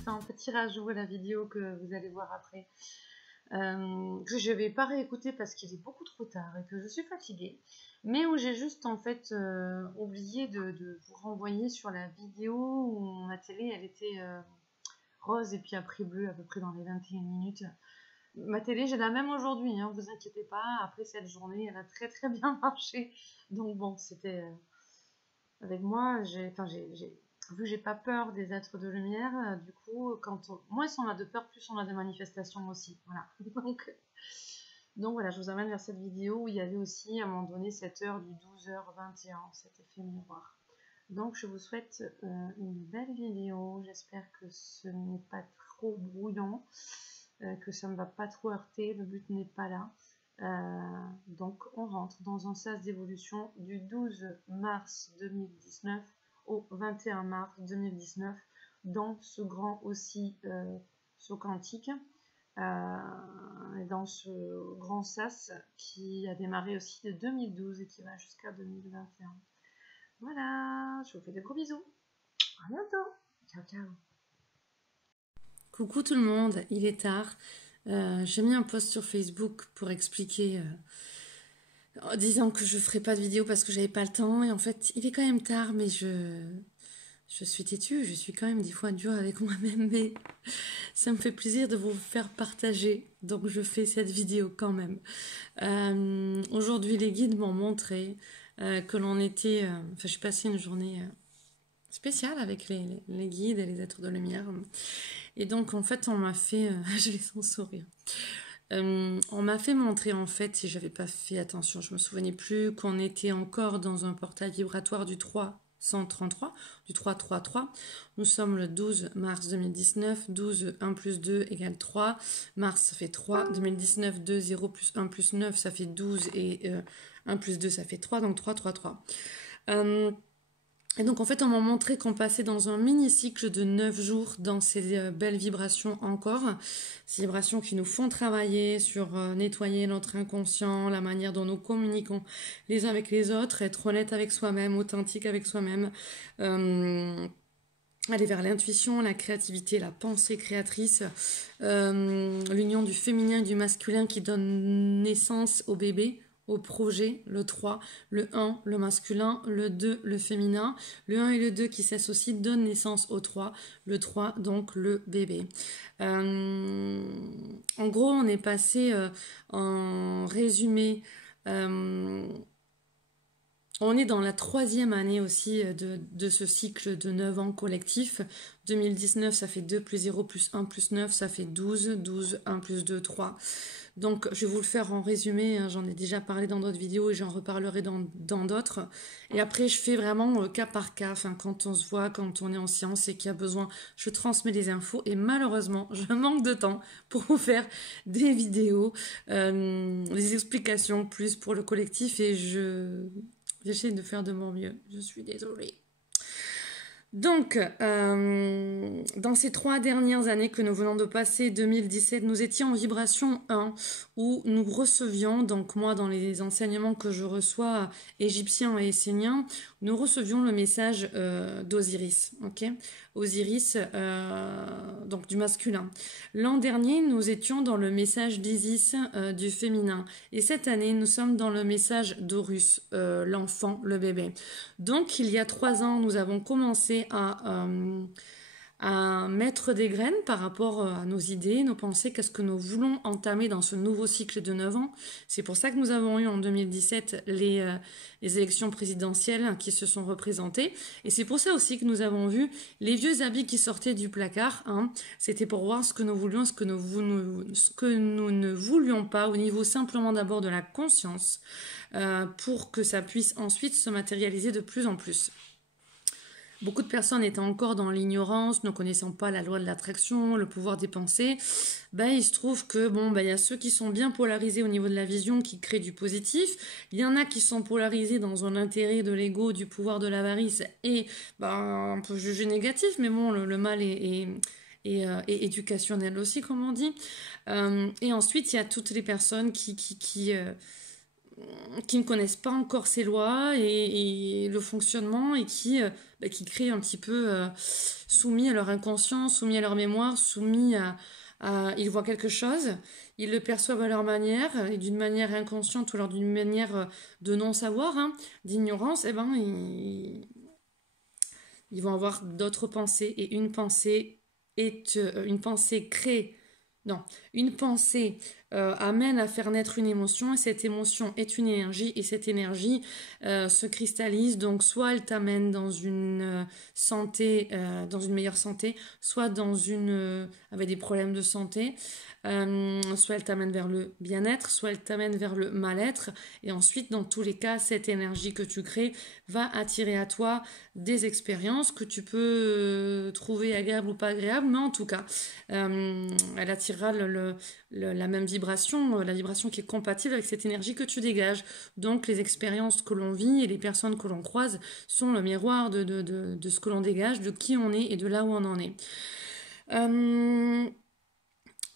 juste un petit rajout à la vidéo que vous allez voir après. Que je vais pas réécouter parce qu'il est beaucoup trop tard et que je suis fatiguée. Mais où j'ai juste en fait oublié de vous renvoyer sur la vidéo où ma télé elle était rose et puis après bleu à peu près dans les 21 minutes. Ma télé, j'ai la même aujourd'hui, hein, vous inquiétez pas. Après cette journée, elle a très très bien marché. Donc bon, c'était avec moi, vu que j'ai pas peur des êtres de lumière, du coup, moins on a de peur, plus on a de manifestations aussi. Voilà. Donc voilà, je vous amène vers cette vidéo où il y avait aussi à un moment donné cette heure du 12h21, cet effet miroir. Donc je vous souhaite une belle vidéo. J'espère que ce n'est pas trop brouillant, que ça ne va pas trop heurter. Le but n'est pas là. Donc on rentre dans un sas d'évolution du 12 mars 2019 au 21 mars 2019 dans ce grand aussi saut quantique, dans ce grand sas qui a démarré aussi de 2012 et qui va jusqu'à 2021. Voilà, je vous fais des gros bisous. À bientôt. Ciao, ciao. Coucou tout le monde, il est tard. J'ai mis un post sur Facebook pour expliquer, en disant que je ferai pas de vidéo parce que j'avais pas le temps. Et en fait, il est quand même tard, mais je suis têtue. Je suis quand même des fois dure avec moi-même, mais ça me fait plaisir de vous faire partager. Donc je fais cette vidéo quand même. Aujourd'hui, les guides m'ont montré que l'on était... Enfin, j'ai passé une journée spéciale avec les guides et les êtres de lumière. Et donc, en fait, on m'a fait... je les sens sourire. On m'a fait montrer, en fait, si j'avais pas fait attention, je me souvenais plus, qu'on était encore dans un portail vibratoire du 333, du 333. Nous sommes le 12 mars 2019, 12, 1 plus 2 égale 3. Mars, ça fait 3. 2019, 2, 0 plus 1 plus 9, ça fait 12. Et 1 plus 2, ça fait 3, donc 3, 3, 3. Et donc en fait on m'a montré qu'on passait dans un mini-cycle de 9 jours dans ces belles vibrations encore, ces vibrations qui nous font travailler sur nettoyer notre inconscient, la manière dont nous communiquons les uns avec les autres, être honnête avec soi-même, authentique avec soi-même, aller vers l'intuition, la créativité, la pensée créatrice, l'union du féminin et du masculin qui donne naissance au bébé, au projet, le 3, le 1, le masculin, le 2, le féminin, le 1 et le 2 qui s'associent donnent naissance au 3, le 3 donc le bébé. En gros, on est passé en résumé, on est dans la 3e année aussi de ce cycle de 9 ans collectif. 2019, ça fait 2 plus 0 plus 1 plus 9, ça fait 12. 12, 1 plus 2, 3. Donc, je vais vous le faire en résumé. Hein, j'en ai déjà parlé dans d'autres vidéos et j'en reparlerai dans d'autres. Et après, je fais vraiment cas par cas. Enfin, quand on se voit, quand on est en séance et qu'il y a besoin, je transmets des infos. Et malheureusement, je manque de temps pour vous faire des vidéos, des explications plus pour le collectif. Et j'essaie de faire de mon mieux. Je suis désolée. Donc, dans ces 3 dernières années que nous venons de passer, 2017, nous étions en vibration 1, où nous recevions, donc moi dans les enseignements que je reçois, égyptiens et esséniens, nous recevions le message d'Osiris, ok, Osiris, donc du masculin. L'an dernier, nous étions dans le message d'Isis du féminin. Et cette année, nous sommes dans le message d'Horus, l'enfant, le bébé. Donc, il y a 3 ans, nous avons commencé à mettre des graines par rapport à nos idées, nos pensées, qu'est-ce que nous voulons entamer dans ce nouveau cycle de 9 ans. C'est pour ça que nous avons eu en 2017 les élections présidentielles qui se sont représentées. Et c'est pour ça aussi que nous avons vu les vieux habits qui sortaient du placard. Hein. C'était pour voir ce que nous voulions, ce que nous ne voulions pas au niveau simplement d'abord de la conscience, pour que ça puisse ensuite se matérialiser de plus en plus. Beaucoup de personnes étant encore dans l'ignorance, ne connaissant pas la loi de l'attraction, le pouvoir des pensées, il se trouve que il y a ceux qui sont bien polarisés au niveau de la vision, qui créent du positif. Il y en a qui sont polarisés dans un intérêt de l'ego, du pouvoir de l'avarice et un peu jugé négatif, mais bon, le mal est éducationnel aussi, comme on dit. Et ensuite, il y a toutes les personnes qui qui ne connaissent pas encore ces lois et le fonctionnement et qui créent un petit peu soumis à leur inconscient, soumis à leur mémoire, soumis ils voient quelque chose, ils le perçoivent à leur manière, et d'une manière inconsciente ou alors d'une manière de non-savoir, hein, d'ignorance, et ben ils vont avoir d'autres pensées et une pensée crée. Non, une pensée amène à faire naître une émotion et cette émotion est une énergie et cette énergie se cristallise. Donc soit elle t'amène dans une santé, dans une meilleure santé, soit avec des problèmes de santé. Soit elle t'amène vers le bien-être, soit elle t'amène vers le mal-être. Et ensuite, dans tous les cas, cette énergie que tu crées va attirer à toi des expériences que tu peux trouver agréables ou pas agréables, mais en tout cas, elle attirera la même vibration, la vibration qui est compatible avec cette énergie que tu dégages. Donc les expériences que l'on vit et les personnes que l'on croise sont le miroir de ce que l'on dégage, de qui on est et de là où on en est.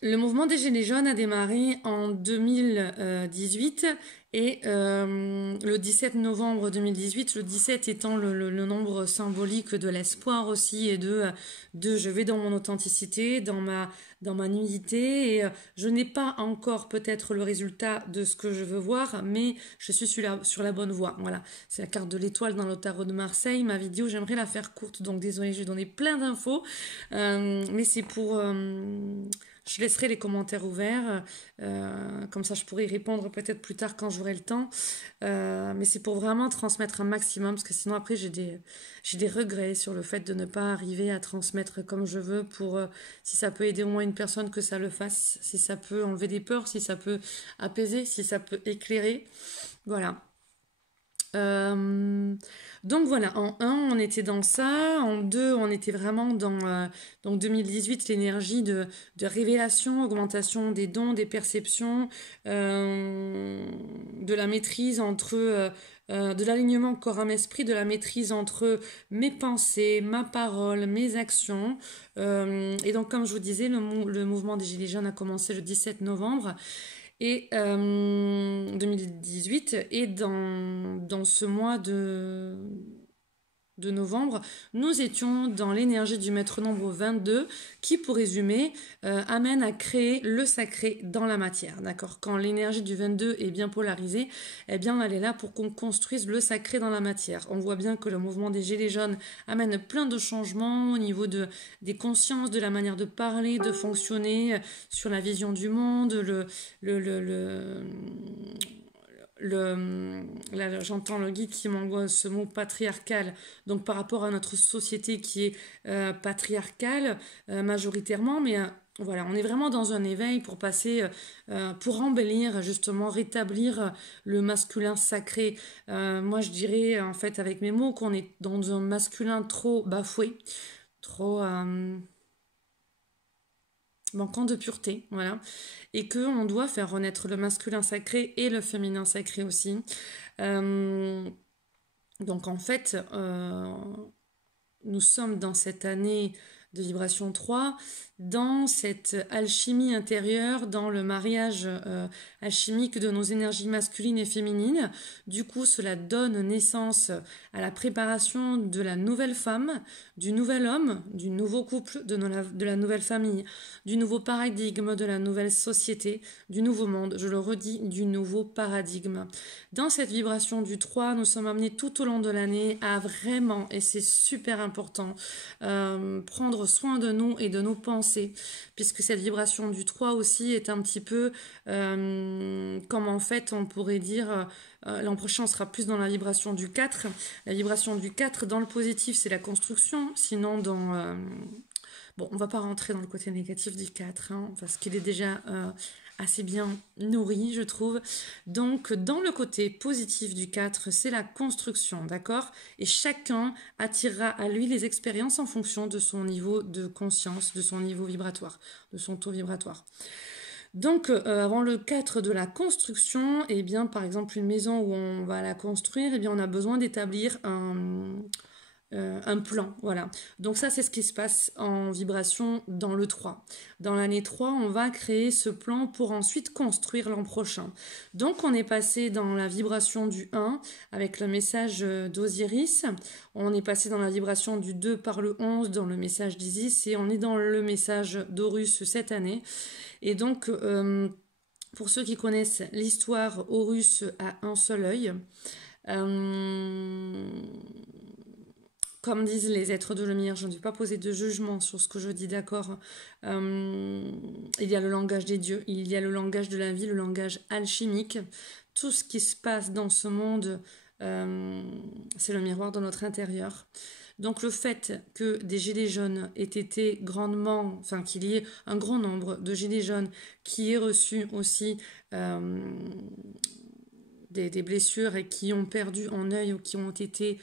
Le mouvement des Gilets jaunes a démarré en 2018 et le 17 novembre 2018, le 17 étant le nombre symbolique de l'espoir aussi et de je vais dans mon authenticité, dans ma nudité et je n'ai pas encore peut-être le résultat de ce que je veux voir, mais je suis sur la bonne voie. Voilà, c'est la carte de l'étoile dans le tarot de Marseille. Ma vidéo, j'aimerais la faire courte, donc désolée, j'ai donné plein d'infos, mais c'est pour... je laisserai les commentaires ouverts, comme ça je pourrai y répondre peut-être plus tard quand j'aurai le temps. Mais c'est pour vraiment transmettre un maximum, parce que sinon après j'ai des regrets sur le fait de ne pas arriver à transmettre comme je veux pour si ça peut aider au moins une personne que ça le fasse, si ça peut enlever des peurs, si ça peut apaiser, si ça peut éclairer. Voilà. Donc voilà, en 1, on était dans ça, en 2, on était vraiment dans donc 2018, l'énergie de révélation, augmentation des dons, des perceptions, de la maîtrise entre... de l'alignement corps âme esprit, de la maîtrise entre mes pensées, ma parole, mes actions. Et donc comme je vous disais, le mouvement des Gilets jaunes a commencé le 17 novembre. Et 2018, et dans ce mois de novembre, nous étions dans l'énergie du maître nombre 22 qui, pour résumer, amène à créer le sacré dans la matière. D'accord ? Quand l'énergie du 22 est bien polarisée, eh bien, elle est là pour qu'on construise le sacré dans la matière. On voit bien que le mouvement des Gilets jaunes amène plein de changements au niveau des consciences, de la manière de parler, de fonctionner, sur la vision du monde, là, j'entends le guide qui m'envoie ce mot patriarcal, donc par rapport à notre société qui est patriarcale majoritairement, mais voilà, on est vraiment dans un éveil pour passer, pour embellir, justement, rétablir le masculin sacré. Moi, je dirais, en fait, avec mes mots, qu'on est dans un masculin trop bafoué, trop... manquant de pureté, voilà, et que on doit faire renaître le masculin sacré et le féminin sacré aussi. Donc en fait, nous sommes dans cette année de vibration 3, dans cette alchimie intérieure, dans le mariage alchimique de nos énergies masculines et féminines. Du coup, cela donne naissance à la préparation de la nouvelle femme, du nouvel homme, du nouveau couple, de la nouvelle famille, du nouveau paradigme, de la nouvelle société, du nouveau monde, je le redis, du nouveau paradigme. Dans cette vibration du 3, nous sommes amenés tout au long de l'année à vraiment, et c'est super important, prendre soin de nous et de nos pensées, puisque cette vibration du 3 aussi est un petit peu comme en fait on pourrait dire l'an prochain on sera plus dans la vibration du 4. La vibration du 4 dans le positif c'est la construction, sinon dans... bon, on va pas rentrer dans le côté négatif du 4, hein, parce qu'il est déjà assez bien nourri, je trouve. Donc, dans le côté positif du 4, c'est la construction, d'accord ? Et chacun attirera à lui les expériences en fonction de son niveau de conscience, de son niveau vibratoire, de son taux vibratoire. Donc, avant le 4 de la construction, eh bien, par exemple, une maison où on va la construire, eh bien, on a besoin d'établir un plan, voilà. Donc ça, c'est ce qui se passe en vibration dans le 3. Dans l'année 3, on va créer ce plan pour ensuite construire l'an prochain. Donc on est passé dans la vibration du 1 avec le message d'Osiris, on est passé dans la vibration du 2 par le 11 dans le message d'Isis, et on est dans le message d'Horus cette année. Et donc, pour ceux qui connaissent l'histoire, Horus a un seul œil. Comme disent les êtres de lumière, je ne vais pas poser de jugement sur ce que je dis, d'accord. Il y a le langage des dieux, il y a le langage de la vie, le langage alchimique. Tout ce qui se passe dans ce monde, c'est le miroir de notre intérieur. Donc le fait que des gilets jaunes aient été grandement, enfin qu'il y ait un grand nombre de gilets jaunes qui aient reçu aussi des blessures et qui ont perdu un œil ou qui ont été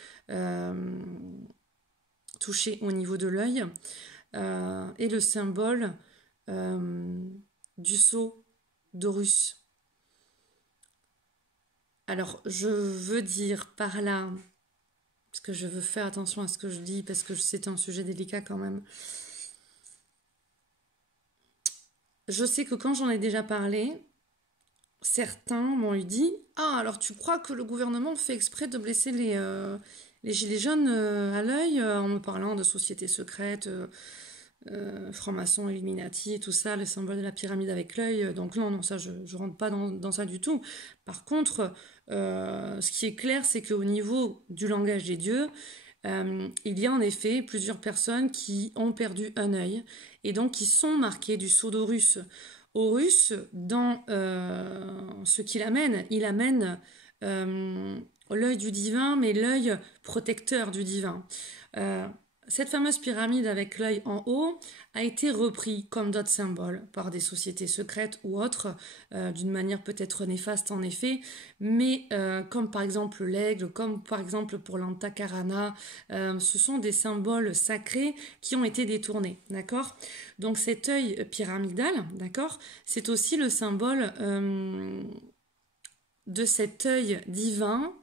touchés au niveau de l'œil, est le symbole du sceau d'Horus. Alors, je veux dire par là, parce que je veux faire attention à ce que je dis, parce que c'est un sujet délicat quand même. Je sais que quand j'en ai déjà parlé, certains m'ont dit « Ah, alors tu crois que le gouvernement fait exprès de blesser les gilets jaunes à l'œil en me parlant de sociétés secrètes, francs-maçons, Illuminati, tout ça, le symbole de la pyramide avec l'œil. Donc non, ça, je rentre pas dans ça du tout. Par contre, ce qui est clair, c'est qu'au niveau du langage des dieux, il y a en effet plusieurs personnes qui ont perdu un œil et donc qui sont marquées du sceau d'Horus. Horus, dans ce qu'il amène, il amène l'œil du divin, mais l'œil protecteur du divin. Cette fameuse pyramide avec l'œil en haut a été repris comme d'autres symboles par des sociétés secrètes ou autres, d'une manière peut-être néfaste en effet, mais comme par exemple l'aigle, comme par exemple pour l'Antakarana, ce sont des symboles sacrés qui ont été détournés, d'accord? Donc cet œil pyramidal, d'accord, c'est aussi le symbole de cet œil divin,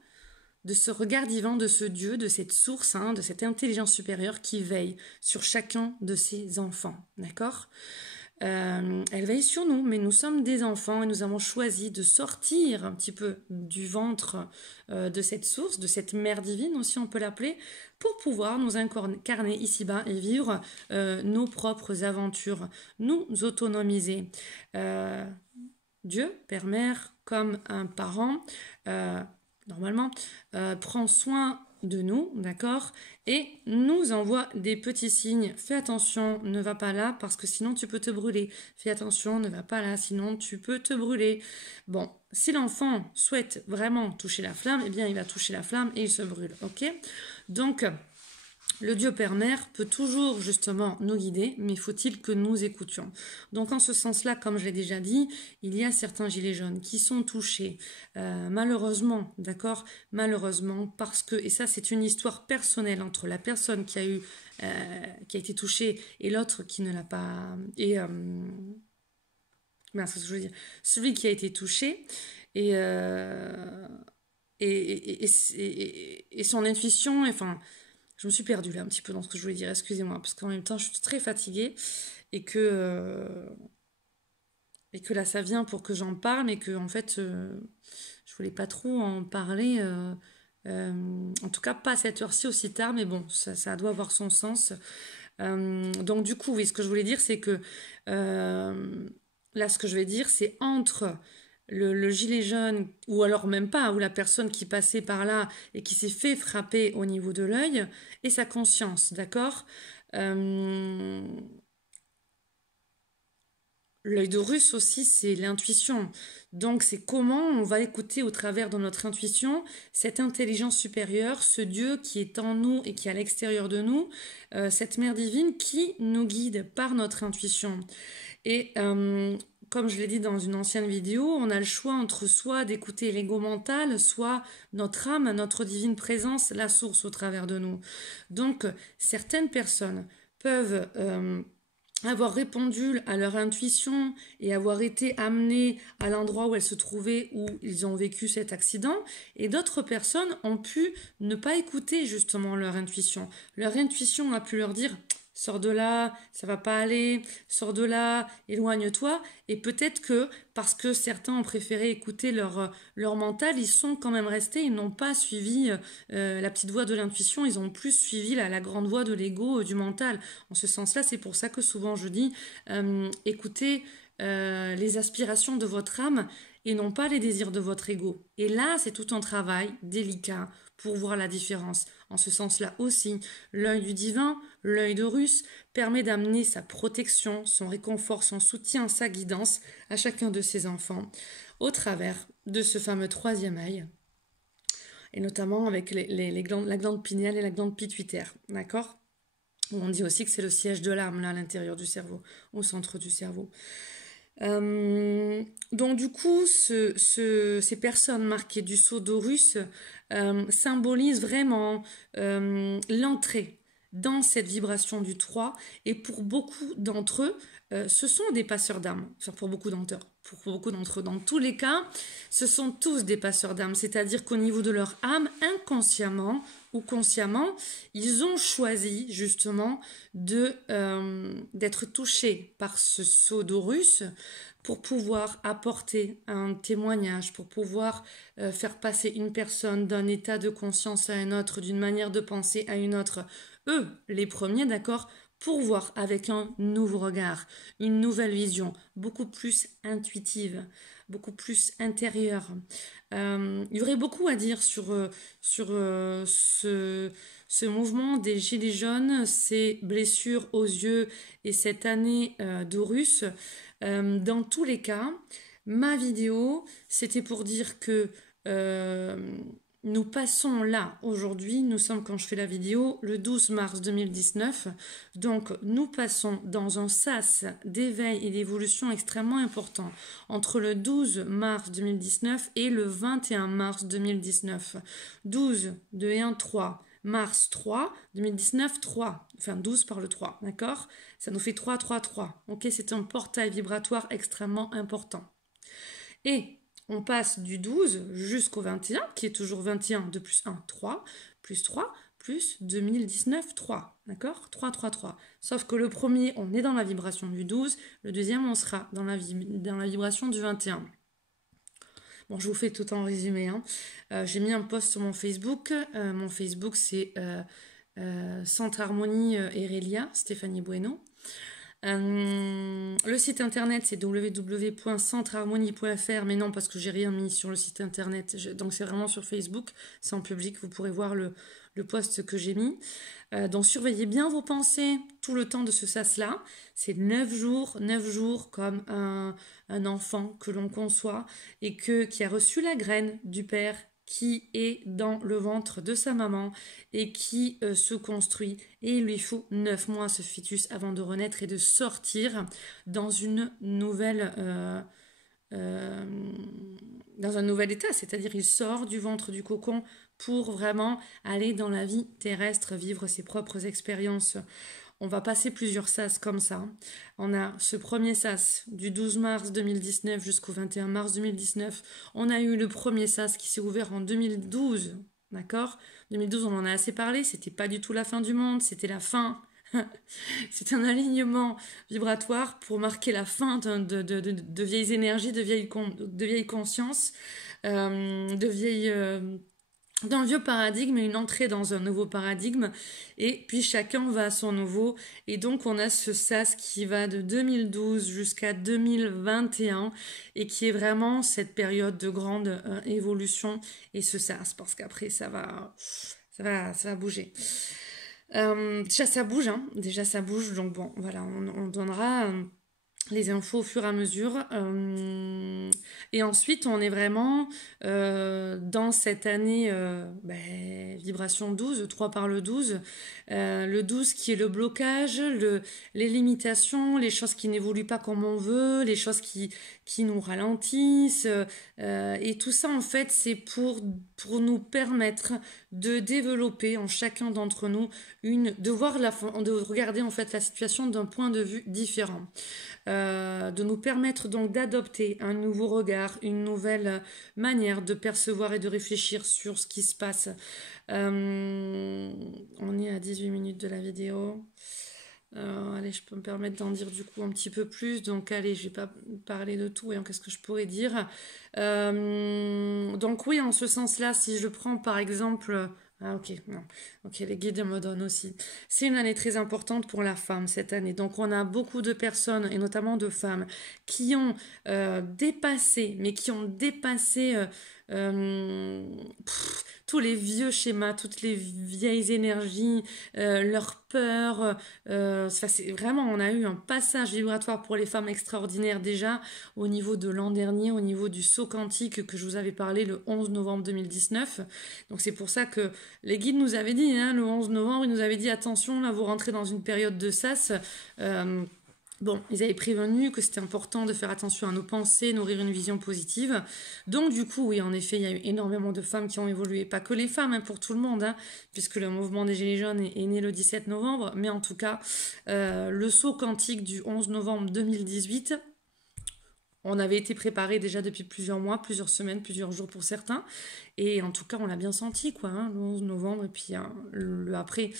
de ce regard divin de ce Dieu, de cette source, de cette intelligence supérieure qui veille sur chacun de ses enfants, d'accord ? Elle veille sur nous, mais nous sommes des enfants et nous avons choisi de sortir un petit peu du ventre de cette source, de cette mère divine aussi on peut l'appeler, pour pouvoir nous incarner ici-bas et vivre nos propres aventures, nous autonomiser. Dieu, Père, Mère, comme un parent, normalement, prend soin de nous, d'accord, et nous envoie des petits signes. Fais attention, ne va pas là, parce que sinon tu peux te brûler. Fais attention, ne va pas là, sinon tu peux te brûler. Bon, si l'enfant souhaite vraiment toucher la flamme, eh bien il va toucher la flamme et il se brûle, ok? Donc, le Dieu Père-Mère peut toujours justement nous guider, mais faut-il que nous écoutions. Donc en ce sens-là, comme je l'ai déjà dit, il y a certains gilets jaunes qui sont touchés, malheureusement, d'accord, malheureusement, parce que, et ça c'est une histoire personnelle entre la personne qui a été touchée et l'autre qui ne l'a pas, et c'est ce que je veux dire, celui qui a été touché et son intuition, enfin. Je me suis perdue là un petit peu dans ce que je voulais dire, excusez-moi, parce qu'en même temps je suis très fatiguée et que là ça vient pour que j'en parle, mais que en fait je voulais pas trop en parler, en tout cas pas à cette heure-ci aussi tard, mais bon, ça doit avoir son sens. Donc du coup, oui, ce que je voulais dire, c'est que là ce que je vais dire, c'est entre le gilet jaune, ou alors même pas, ou la personne qui passait par là et qui s'est fait frapper au niveau de l'œil, et sa conscience, d'accord ? L'œil d'Horus aussi, c'est l'intuition. Donc c'est comment on va écouter au travers de notre intuition cette intelligence supérieure, ce Dieu qui est en nous et qui est à l'extérieur de nous, cette mère divine qui nous guide par notre intuition. Et comme je l'ai dit dans une ancienne vidéo, on a le choix entre soit d'écouter l'ego mental, soit notre âme, notre divine présence, la source au travers de nous. Donc, certaines personnes peuvent avoir répondu à leur intuition et avoir été amenés à l'endroit où elles se trouvaient, où ils ont vécu cet accident. Et d'autres personnes ont pu ne pas écouter justement leur intuition. Leur intuition a pu leur dire: sors de là, ça va pas aller, sors de là, éloigne-toi. Et peut-être que, parce que certains ont préféré écouter leur mental, ils sont quand même restés, ils n'ont pas suivi la petite voix de l'intuition, ils ont plus suivi la grande voix de l'ego, du mental. En ce sens-là, c'est pour ça que souvent je dis, écoutez les aspirations de votre âme et non pas les désirs de votre ego. Et là, c'est tout un travail délicat pour voir la différence. En ce sens-là aussi, l'œil du divin, l'œil d'Horus, permet d'amener sa protection, son réconfort, son soutien, sa guidance à chacun de ses enfants au travers de ce fameux troisième œil, et notamment avec la glande pinéale et la glande pituitaire, d'accord? On dit aussi que c'est le siège de l'âme, là, à l'intérieur du cerveau, au centre du cerveau. Donc du coup, ces personnes marquées du sceau d'Horus symbolisent vraiment l'entrée dans cette vibration du 3, et pour beaucoup d'entre eux, ce sont des passeurs d'âme. Enfin, pour beaucoup d'entre eux, dans tous les cas, ce sont tous des passeurs d'âme, c'est-à-dire qu'au niveau de leur âme, inconsciemment ou consciemment, ils ont choisi justement d'être touchés par ce sceau d'Horus pour pouvoir apporter un témoignage, pour pouvoir faire passer une personne d'un état de conscience à un autre, d'une manière de penser à une autre. Eux, les premiers, d'accord, pour voir avec un nouveau regard, une nouvelle vision, beaucoup plus intuitive, beaucoup plus intérieure. Il y aurait beaucoup à dire sur ce mouvement des Gilets jaunes, ces blessures aux yeux et cette année d'Horus. Dans tous les cas, ma vidéo, c'était pour dire que nous passons là, aujourd'hui, nous sommes, quand je fais la vidéo, le 12 mars 2019, donc nous passons dans un sas d'éveil et d'évolution extrêmement important, entre le 12 mars 2019 et le 21 mars 2019. 12, 2 et 1, 3. Mars 3, 2019 3, enfin 12 par le 3, d'accord? Ça nous fait 3, 3, 3. Ok, c'est un portail vibratoire extrêmement important. Et on passe du 12 jusqu'au 21, qui est toujours 21, 2 plus 1, 3, plus 2019, 3. D'accord? 3, 3, 3. Sauf que le premier, on est dans la vibration du 12, le deuxième, on sera dans la vibration du 21. Bon, je vous fais tout en résumé. Hein. J'ai mis un post sur mon Facebook. Mon Facebook, c'est Centre Harmonie Erelia, Stéphanie Bueno. Le site internet, c'est www.centreharmonie.fr, mais non, parce que j'ai rien mis sur le site internet. Donc, c'est vraiment sur Facebook. C'est en public. Vous pourrez voir le post que j'ai mis. Donc, surveillez bien vos pensées tout le temps de ce sas-là. C'est 9 jours comme un enfant que l'on conçoit et qui a reçu la graine du père qui est dans le ventre de sa maman et qui se construit. Et il lui faut 9 mois à ce fœtus avant de renaître et de sortir dans dans un nouvel état. C'est-à-dire il sort du ventre du cocon pour vraiment aller dans la vie terrestre, vivre ses propres expériences. On va passer plusieurs sas comme ça. On a ce premier sas du 12 mars 2019 jusqu'au 21 mars 2019. On a eu le premier sas qui s'est ouvert en 2012. D'accord ? 2012, on en a assez parlé. C'était pas du tout la fin du monde. C'était la fin. C'est un alignement vibratoire pour marquer la fin de vieilles énergies, de vieilles consciences, d'un vieux paradigme et une entrée dans un nouveau paradigme, et puis chacun va à son nouveau, et donc on a ce sas qui va de 2012 jusqu'à 2021 et qui est vraiment cette période de grande évolution, et ce sas, parce qu'après ça va bouger. Déjà ça bouge, donc bon, voilà, on donnera les infos au fur et à mesure. Et ensuite, on est vraiment dans cette année vibration 12, 3 par le 12 qui est le blocage, les limitations, les choses qui n'évoluent pas comme on veut, les choses qui nous ralentissent. Et tout ça, en fait, c'est pour nous permettre de développer en chacun d'entre nous de regarder en fait la situation d'un point de vue différent. De nous permettre donc d'adopter un nouveau regard, une nouvelle manière de percevoir et de réfléchir sur ce qui se passe. On est à 18 minutes de la vidéo. Allez, je peux me permettre d'en dire du coup un petit peu plus. Donc allez, je vais pas parler de tout. Et qu'est-ce que je pourrais dire donc oui, en ce sens-là, si je prends par exemple... Ah ok, non. Ok, les guides me donnent aussi. C'est une année très importante pour la femme cette année. Donc on a beaucoup de personnes, et notamment de femmes, qui ont dépassé, mais qui ont dépassé tous les vieux schémas, toutes les vieilles énergies, leurs peurs. C'est vraiment, on a eu un passage vibratoire pour les femmes extraordinaire déjà au niveau de l'an dernier, au niveau du saut quantique que je vous avais parlé le 11 novembre 2019. Donc c'est pour ça que les guides nous avaient dit, le 11 novembre, ils nous avaient dit attention, là vous rentrez dans une période de sas. Bon, ils avaient prévenu que c'était important de faire attention à nos pensées, nourrir une vision positive. Donc du coup, oui, en effet, il y a eu énormément de femmes qui ont évolué. Pas que les femmes, pour tout le monde, puisque le mouvement des Gilets jaunes est né le 17 novembre. Mais en tout cas, le saut quantique du 11 novembre 2018, on avait été préparé déjà depuis plusieurs mois, plusieurs semaines, plusieurs jours pour certains. Et en tout cas, on l'a bien senti, le 11 novembre. Et puis le après...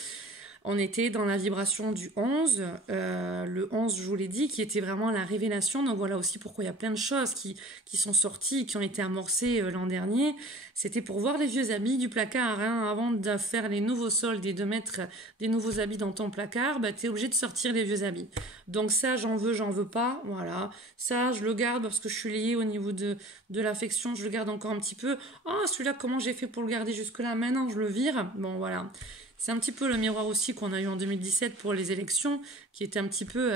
On était dans la vibration du 11, le 11 je vous l'ai dit, qui était vraiment la révélation. Donc voilà aussi pourquoi il y a plein de choses qui sont sorties, qui ont été amorcées l'an dernier. C'était pour voir les vieux habits du placard. Avant de faire les nouveaux soldes et de mettre des nouveaux habits dans ton placard, tu es obligé de sortir les vieux habits. Donc ça, j'en veux pas. Voilà. Ça, je le garde parce que je suis liée au niveau de l'affection. Je le garde encore un petit peu. Celui-là, comment j'ai fait pour le garder jusque-là? Maintenant, je le vire. Bon, voilà. C'est un petit peu le miroir aussi qu'on a eu en 2017 pour les élections, qui était un petit peu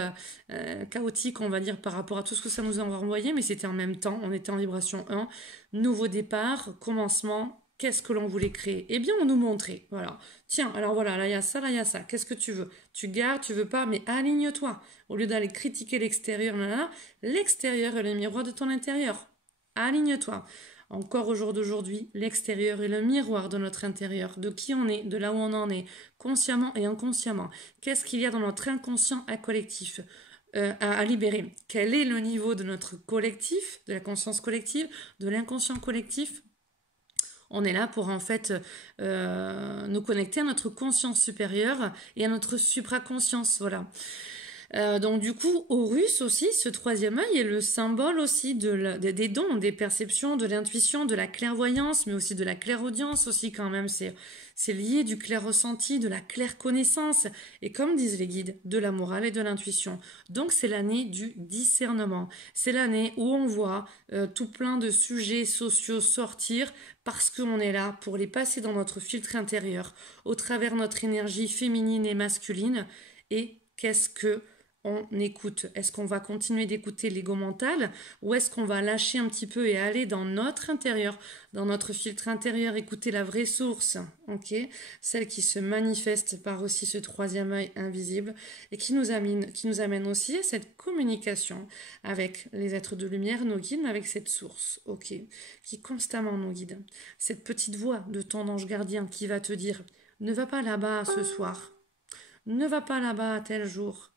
chaotique, on va dire, par rapport à tout ce que ça nous a renvoyé, mais c'était en même temps, on était en vibration 1, nouveau départ, commencement, qu'est-ce que l'on voulait créer? Eh bien, on nous montrait, voilà. Tiens, alors voilà, là il y a ça, qu'est-ce que tu veux? Tu gardes, tu veux pas, mais aligne-toi. Au lieu d'aller critiquer l'extérieur, l'extérieur est le miroir de ton intérieur. Aligne-toi. Encore au jour d'aujourd'hui, l'extérieur est le miroir de notre intérieur, de qui on est, de là où on en est, consciemment et inconsciemment. Qu'est-ce qu'il y a dans notre inconscient collectif à libérer? Quel est le niveau de notre collectif, de la conscience collective, de l'inconscient collectif? On est là pour en fait nous connecter à notre conscience supérieure et à notre supraconscience, voilà. Donc du coup, Horus aussi, ce troisième œil est le symbole aussi des dons, des perceptions, de l'intuition, de la clairvoyance, mais aussi de la clairaudience aussi quand même. C'est lié du clair ressenti, de la claire connaissance, et comme disent les guides, de la morale et de l'intuition. Donc c'est l'année du discernement. C'est l'année où on voit tout plein de sujets sociaux sortir parce qu'on est là pour les passer dans notre filtre intérieur, au travers notre énergie féminine et masculine. Et qu'est-ce que on écoute? Est-ce qu'on va continuer d'écouter l'ego mental ou est-ce qu'on va lâcher un petit peu et aller dans notre intérieur, dans notre filtre intérieur, écouter la vraie source, celle qui se manifeste par aussi ce troisième œil invisible et qui nous amène aussi à cette communication avec les êtres de lumière, nos guides, mais avec cette source, qui constamment nous guide. Cette petite voix de ton ange gardien qui va te dire « Ne va pas là-bas ce soir, ne va pas là-bas à tel jour ».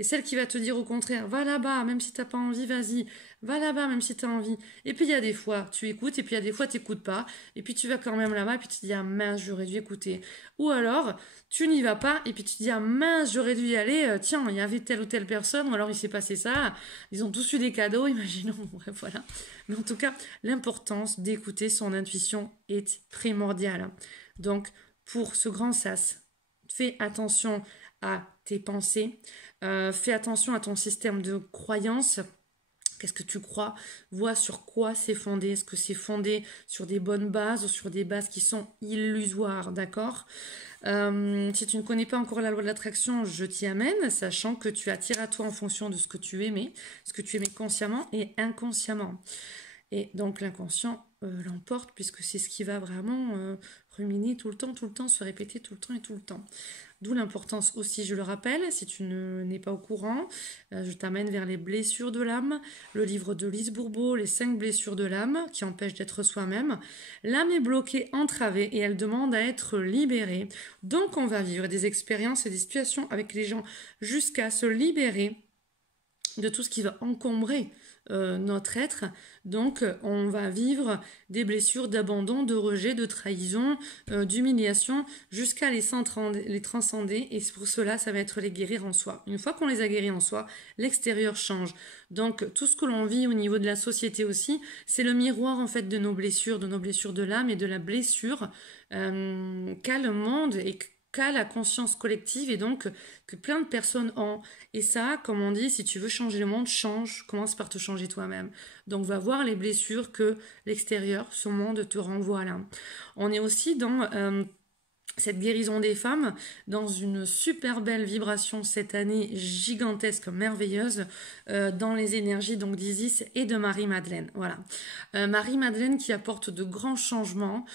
Et celle qui va te dire au contraire, va là-bas, même si t'as pas envie, vas-y, va là-bas, même si t'as envie. Et puis il y a des fois, tu écoutes, et puis il y a des fois, t'écoutes pas, et puis tu vas quand même là-bas, et puis tu te dis, ah mince, j'aurais dû écouter. Ou alors, tu n'y vas pas, et puis tu te dis, ah mince, j'aurais dû y aller, tiens, il y avait telle ou telle personne, ou alors il s'est passé ça, ils ont tous eu des cadeaux, imaginons, bref, voilà. Mais en tout cas, l'importance d'écouter son intuition est primordiale. Donc, pour ce grand sas, fais attention à tes pensées, fais attention à ton système de croyances, Qu'est-ce que tu crois? Vois sur quoi c'est fondé. Est-ce que c'est fondé sur des bonnes bases ou sur des bases qui sont illusoires, d'accord? Si tu ne connais pas encore la loi de l'attraction, je t'y amène, sachant que tu attires à toi en fonction de ce que tu aimais consciemment et inconsciemment. Et donc l'inconscient l'emporte puisque c'est ce qui va vraiment ruminer tout le temps, se répéter tout le temps et tout le temps. D'où l'importance aussi, je le rappelle, si tu n'es pas au courant, je t'amène vers les blessures de l'âme, le livre de Lise Bourbeau, les 5 blessures de l'âme qui empêchent d'être soi-même. L'âme est bloquée, entravée et elle demande à être libérée. Donc on va vivre des expériences et des situations avec les gens jusqu'à se libérer de tout ce qui va encombrer notre être. Donc on va vivre des blessures d'abandon, de rejet, de trahison, d'humiliation, jusqu'à les transcender. Et pour cela, ça va être les guérir en soi. Une fois qu'on les a guéris en soi, l'extérieur change. Donc tout ce que l'on vit au niveau de la société aussi, c'est le miroir en fait de nos blessures de l'âme et de la blessure qu'a le monde et qu'a la conscience collective et donc que plein de personnes ont. Et ça, comme on dit, si tu veux changer le monde, commence par te changer toi-même. Donc va voir les blessures que l'extérieur, ce monde te renvoie là. On est aussi dans cette guérison des femmes, dans une super belle vibration cette année, gigantesque, merveilleuse, dans les énergies donc d'Isis et de Marie-Madeleine. Voilà. Marie-Madeleine qui apporte de grands changements,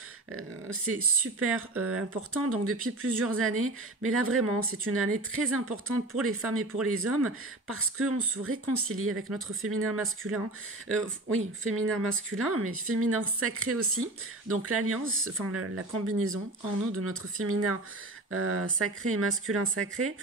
c'est super important, donc depuis plusieurs années, mais là vraiment, c'est une année très importante pour les femmes et pour les hommes, parce qu'on se réconcilie avec notre féminin masculin, oui, féminin masculin, mais féminin sacré aussi, donc l'alliance, enfin la combinaison en nous de notre féminin sacré et masculin sacré.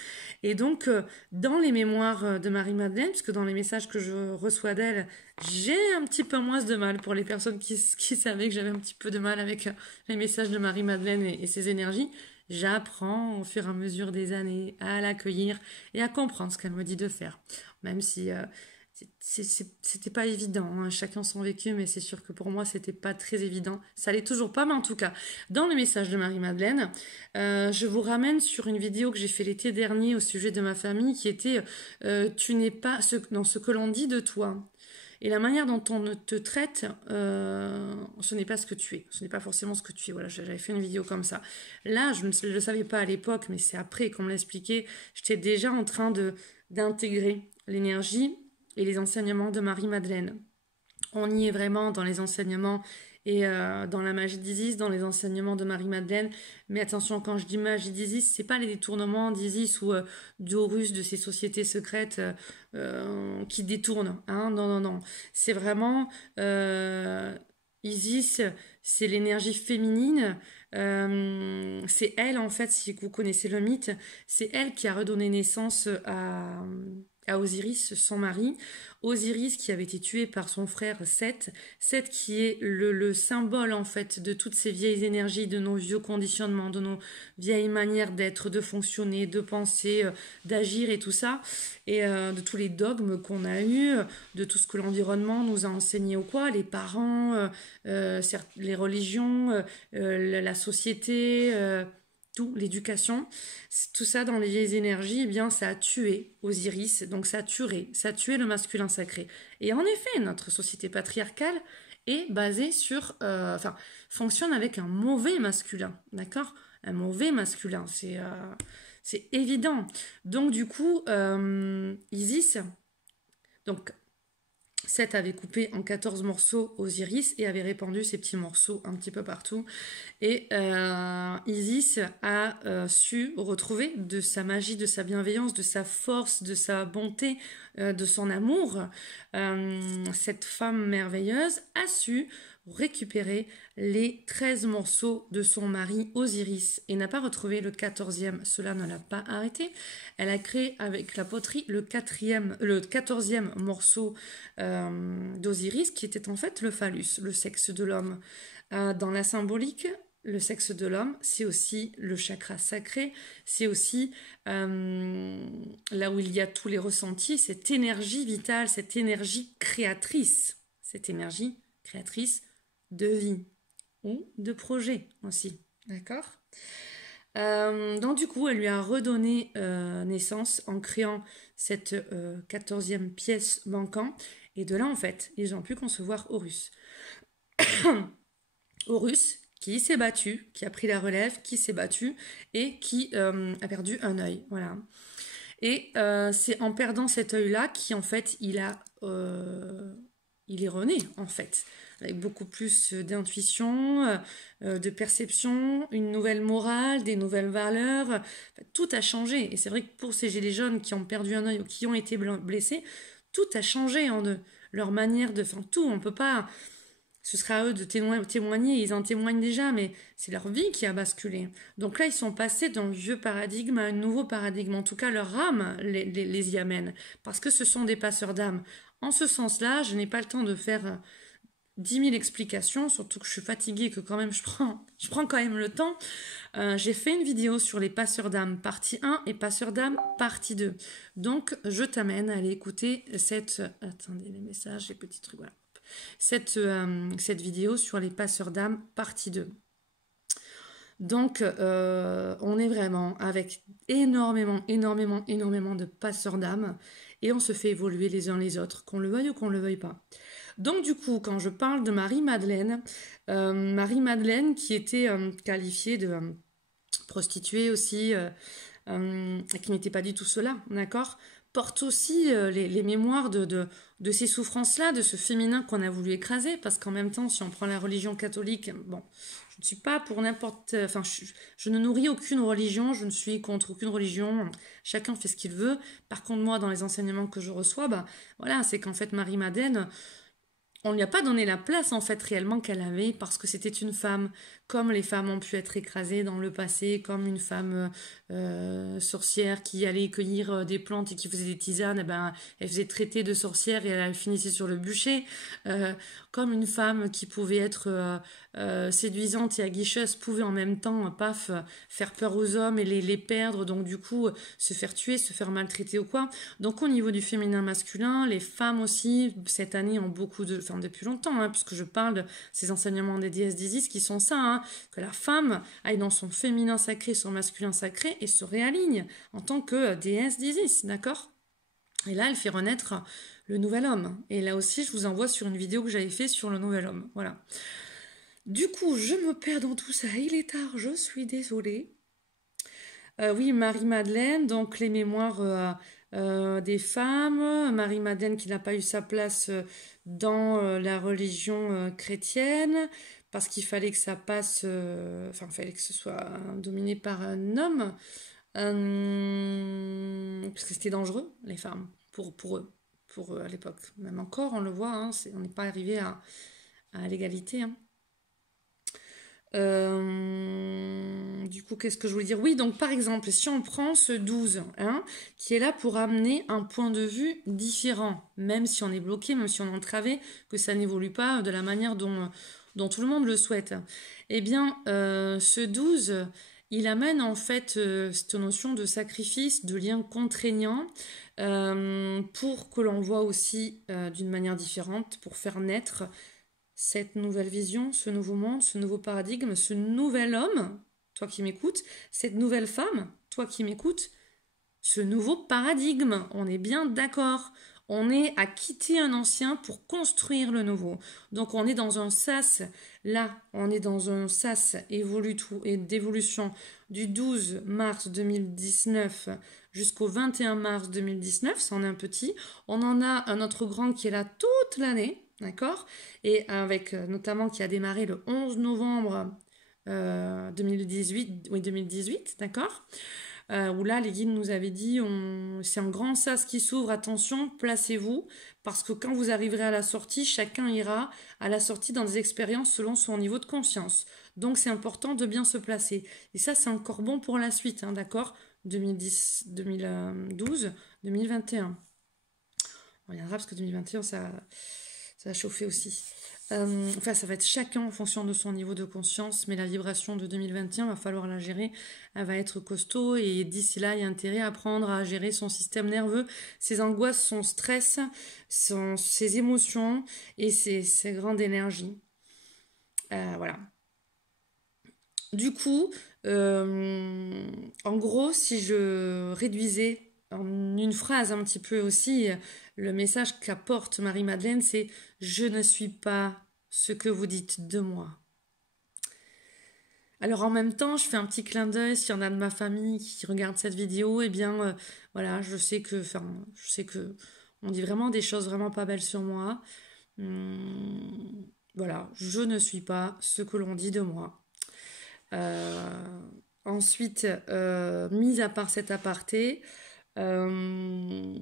Et donc, dans les mémoires de Marie-Madeleine, puisque dans les messages que je reçois d'elle, j'ai un petit peu moins de mal pour les personnes qui savaient que j'avais un petit peu de mal avec les messages de Marie-Madeleine et ses énergies. J'apprends au fur et à mesure des années à l'accueillir et à comprendre ce qu'elle me dit de faire. Même si c'était pas évident, hein. Chacun son vécu, mais c'est sûr que pour moi c'était pas très évident. Ça l'est toujours pas, mais en tout cas, dans le message de Marie-Madeleine, je vous ramène sur une vidéo que j'ai fait l'été dernier au sujet de ma famille qui était tu n'es pas ce que l'on dit de toi. Et la manière dont on te traite, ce n'est pas ce que tu es. Ce n'est pas forcément ce que tu es. Voilà, j'avais fait une vidéo comme ça. Là, je ne le savais pas à l'époque, mais c'est après qu'on me l'a expliqué. J'étais déjà en train d'intégrer l'énergie et les enseignements de Marie-Madeleine. On y est vraiment dans les enseignements et dans la magie d'Isis, dans les enseignements de Marie-Madeleine. Mais attention, quand je dis magie d'Isis, c'est pas les détournements d'Isis ou d'Horus, de ces sociétés secrètes qui détournent. Hein, non, non, non. C'est vraiment Isis, c'est l'énergie féminine. C'est elle, en fait, si vous connaissez le mythe, c'est elle qui a redonné naissance à Osiris, son mari. Osiris qui avait été tué par son frère Seth. Seth qui est le symbole en fait de toutes ces vieilles énergies, de nos vieux conditionnements, de nos vieilles manières d'être, de fonctionner, de penser, d'agir et tout ça. Et de tous les dogmes qu'on a eus, de tout ce que l'environnement nous a enseigné ou quoi, les parents, les religions, la société... tout, l'éducation, tout ça dans les vieilles énergies, eh bien ça a tué Osiris, donc ça a tué le masculin sacré. Et en effet, notre société patriarcale est basée sur, fonctionne avec un mauvais masculin, d'accord? Un mauvais masculin, c'est évident. Donc du coup, Isis, donc Seth avait coupé en 14 morceaux Osiris et avait répandu ces petits morceaux un petit peu partout. Et Isis a su retrouver de sa magie, de sa bienveillance, de sa force, de sa bonté, de son amour. Cette femme merveilleuse a su récupérer les 13 morceaux de son mari Osiris et n'a pas retrouvé le 14e. Cela ne l'a pas arrêté. Elle a créé avec la poterie le 14e morceau d'Osiris qui était en fait le phallus, le sexe de l'homme. Dans la symbolique, le sexe de l'homme, c'est aussi le chakra sacré, c'est aussi là où il y a tous les ressentis, cette énergie vitale, cette énergie créatrice de vie ou de projet aussi, d'accord? Donc du coup, elle lui a redonné naissance en créant cette 14e pièce manquante Et de là, en fait, ils ont pu concevoir Horus. Horus, qui s'est battu, qui a pris la relève, qui s'est battu et qui a perdu un œil. Voilà. Et c'est en perdant cet œil-là qu'en fait, il est rené, en fait, avec beaucoup plus d'intuition, de perception, une nouvelle morale, des nouvelles valeurs. Enfin, tout a changé. Et c'est vrai que pour ces gilets jaunes qui ont perdu un œil ou qui ont été blessés, tout a changé en eux. Leur manière de... Enfin, tout, on peut pas... Ce sera à eux de témoigner, ils en témoignent déjà, mais c'est leur vie qui a basculé. Donc là, ils sont passés d'un vieux paradigme à un nouveau paradigme. En tout cas, leur âme les y amène, parce que ce sont des passeurs d'âme. En ce sens-là, je n'ai pas le temps de faire 10 000 explications, surtout que je suis fatiguée et que quand même je prends quand même le temps. J'ai fait une vidéo sur les passeurs d'âme partie 1 et passeurs d'âme partie 2. Donc, je t'amène à aller écouter cette... Attendez, les messages, les petits trucs, voilà. Cette vidéo sur les passeurs d'âme partie 2. Donc, on est vraiment avec énormément de passeurs d'âme et on se fait évoluer les uns les autres, qu'on le veuille ou qu'on ne le veuille pas. Donc, du coup, quand je parle de Marie-Madeleine qui était qualifiée de prostituée aussi, qui n'était pas du tout cela, d'accord, porte aussi les mémoires de ces souffrances-là, de ce féminin qu'on a voulu écraser, parce qu'en même temps, si on prend la religion catholique, bon, je ne suis pas pour n'importe... Enfin, je ne nourris aucune religion, je ne suis contre aucune religion, chacun fait ce qu'il veut. Par contre, moi, dans les enseignements que je reçois, bah, voilà, c'est qu'en fait, Marie-Madeleine, on ne lui a pas donné la place en fait réellement qu'elle avait parce que c'était une femme, comme les femmes ont pu être écrasées dans le passé, comme une femme sorcière qui allait cueillir des plantes et qui faisait des tisanes, eh ben, elle faisait traiter de sorcière et elle finissait sur le bûcher, comme une femme qui pouvait être séduisante et aguicheuse pouvait en même temps, paf, faire peur aux hommes et les perdre, donc du coup se faire tuer, se faire maltraiter ou quoi. Donc au niveau du féminin masculin, les femmes aussi, cette année, ont beaucoup de... Enfin, depuis longtemps, puisque je parle de ces enseignements des déesses d'Isis qui sont ça, que la femme aille dans son féminin sacré, son masculin sacré, et se réaligne en tant que déesse d'Isis, d'accord ? Et là, elle fait renaître le nouvel homme. Et là aussi, je vous envoie sur une vidéo que j'avais fait sur le nouvel homme. Voilà. Du coup, je me perds dans tout ça. Il est tard, je suis désolée. Oui, Marie-Madeleine, donc les mémoires des femmes. Marie-Madeleine qui n'a pas eu sa place dans la religion chrétienne parce qu'il fallait que ça passe, enfin, il fallait que ce soit dominé par un homme, parce que c'était dangereux, les femmes, pour eux à l'époque. Même encore, on le voit, on n'est pas arrivé à l'égalité. Du coup, qu'est-ce que je voulais dire? Oui, donc par exemple, si on prend ce 12, qui est là pour amener un point de vue différent, même si on est bloqué, même si on est entravé, que ça n'évolue pas de la manière dont tout le monde le souhaite. Eh bien, ce 12, il amène en fait cette notion de sacrifice, de lien contraignant, pour que l'on voit aussi d'une manière différente, pour faire naître cette nouvelle vision, ce nouveau monde, ce nouveau paradigme, ce nouvel homme, toi qui m'écoutes, cette nouvelle femme, toi qui m'écoutes, ce nouveau paradigme, on est bien d'accord. On est à quitter un ancien pour construire le nouveau. Donc on est dans un sas, là, on est dans un sas d'évolution du 12 mars 2019 jusqu'au 21 mars 2019, ça en est un petit. On en a un autre grand qui est là toute l'année, d'accord? Et avec notamment qui a démarré le 11 novembre 2018, d'accord? Où là, les guides nous avaient dit, c'est un grand sas qui s'ouvre, attention, placez-vous, parce que quand vous arriverez à la sortie, chacun ira à la sortie dans des expériences selon son niveau de conscience. Donc c'est important de bien se placer. Et ça, c'est encore bon pour la suite, d'accord ? 2012, 2021. On reviendra parce que 2021, ça a chauffé aussi. Enfin, ça va être chacun en fonction de son niveau de conscience, mais la vibration de 2021, va falloir la gérer, elle va être costaud, et d'ici là, il y a intérêt à apprendre à gérer son système nerveux, ses angoisses, son stress, ses émotions et ses grandes énergies. Voilà. Du coup, en gros, si je réduisais en une phrase un petit peu aussi, le message qu'apporte Marie-Madeleine, c'est « Je ne suis pas ce que vous dites de moi ». Alors en même temps, je fais un petit clin d'œil s'il y en a de ma famille qui regarde cette vidéo, eh bien voilà, je sais que on dit vraiment des choses vraiment pas belles sur moi. Voilà, je ne suis pas ce que l'on dit de moi. Euh, Ensuite, mis à part cet aparté, euh,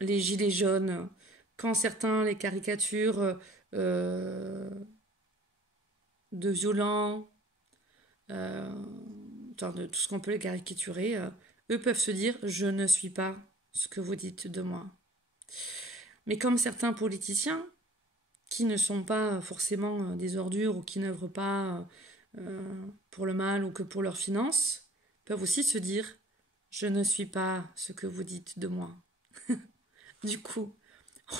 les gilets jaunes, quand certains les caricaturent de violents, euh, de tout ce qu'on peut les caricaturer, eux peuvent se dire je ne suis pas ce que vous dites de moi. Mais comme certains politiciens qui ne sont pas forcément des ordures ou qui n'œuvrent pas pour le mal ou que pour leurs finances, peuvent aussi se dire je ne suis pas ce que vous dites de moi. Du coup,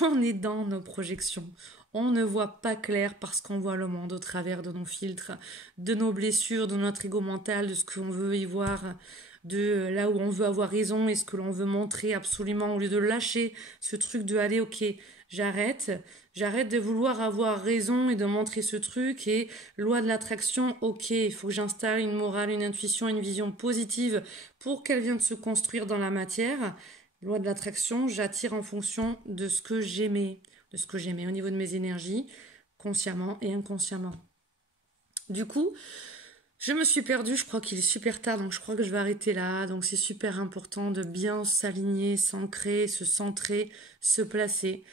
on est dans nos projections. On ne voit pas clair parce qu'on voit le monde au travers de nos filtres, de nos blessures, de notre ego mental, de ce qu'on veut y voir, de là où on veut avoir raison et ce que l'on veut montrer absolument, au lieu de lâcher ce truc de aller, ok, j'arrête de vouloir avoir raison et de montrer ce truc et loi de l'attraction, ok, il faut que j'installe une morale, une intuition, une vision positive pour qu'elle vienne se construire dans la matière. Loi de l'attraction, j'attire en fonction de ce que j'aimais, au niveau de mes énergies, consciemment et inconsciemment. Du coup, je me suis perdue, je crois qu'il est super tard, donc je crois que je vais arrêter là. Donc c'est super important de bien s'aligner, s'ancrer, se centrer, se placer.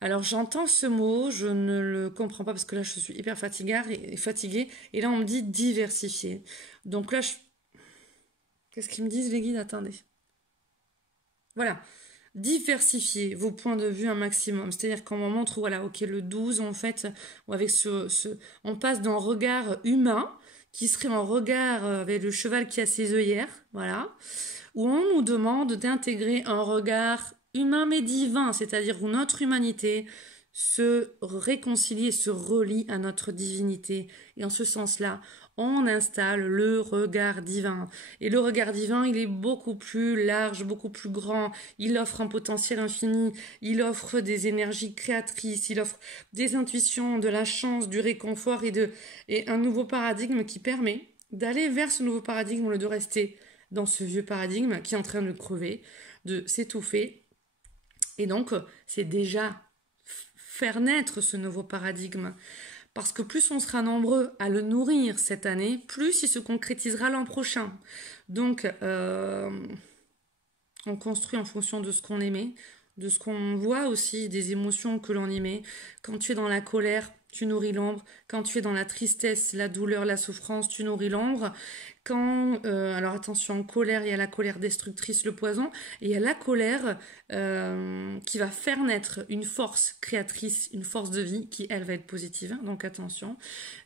Alors j'entends ce mot, je ne le comprends pas parce que là je suis hyper fatiguée et là on me dit diversifier. Donc là, qu'est-ce qu'ils me disent les guides? Attendez. Voilà, diversifier vos points de vue un maximum. C'est-à-dire qu'on montre, voilà, ok, le 12, en fait, avec on passe d'un regard humain, qui serait un regard avec le cheval qui a ses œillères, voilà, où on nous demande d'intégrer un regard humain mais divin, c'est-à-dire où notre humanité se réconcilie et se relie à notre divinité. Et en ce sens-là, on installe le regard divin. Et le regard divin, il est beaucoup plus large, beaucoup plus grand. Il offre un potentiel infini. Il offre des énergies créatrices. Il offre des intuitions, de la chance, du réconfort et un nouveau paradigme qui permet d'aller vers ce nouveau paradigme au lieu de rester dans ce vieux paradigme qui est en train de crever, de s'étouffer. Et donc, c'est déjà faire naître ce nouveau paradigme. Parce que plus on sera nombreux à le nourrir cette année, plus il se concrétisera l'an prochain. Donc, on construit en fonction de ce qu'on aimait, de ce qu'on voit aussi, des émotions que l'on aimait. Quand tu es dans la colère, tu nourris l'ombre. Quand tu es dans la tristesse, la douleur, la souffrance, tu nourris l'ombre. Alors attention, en colère, il y a la colère destructrice, le poison, et il y a la colère qui va faire naître une force créatrice, une force de vie qui, elle, va être positive, hein, donc attention.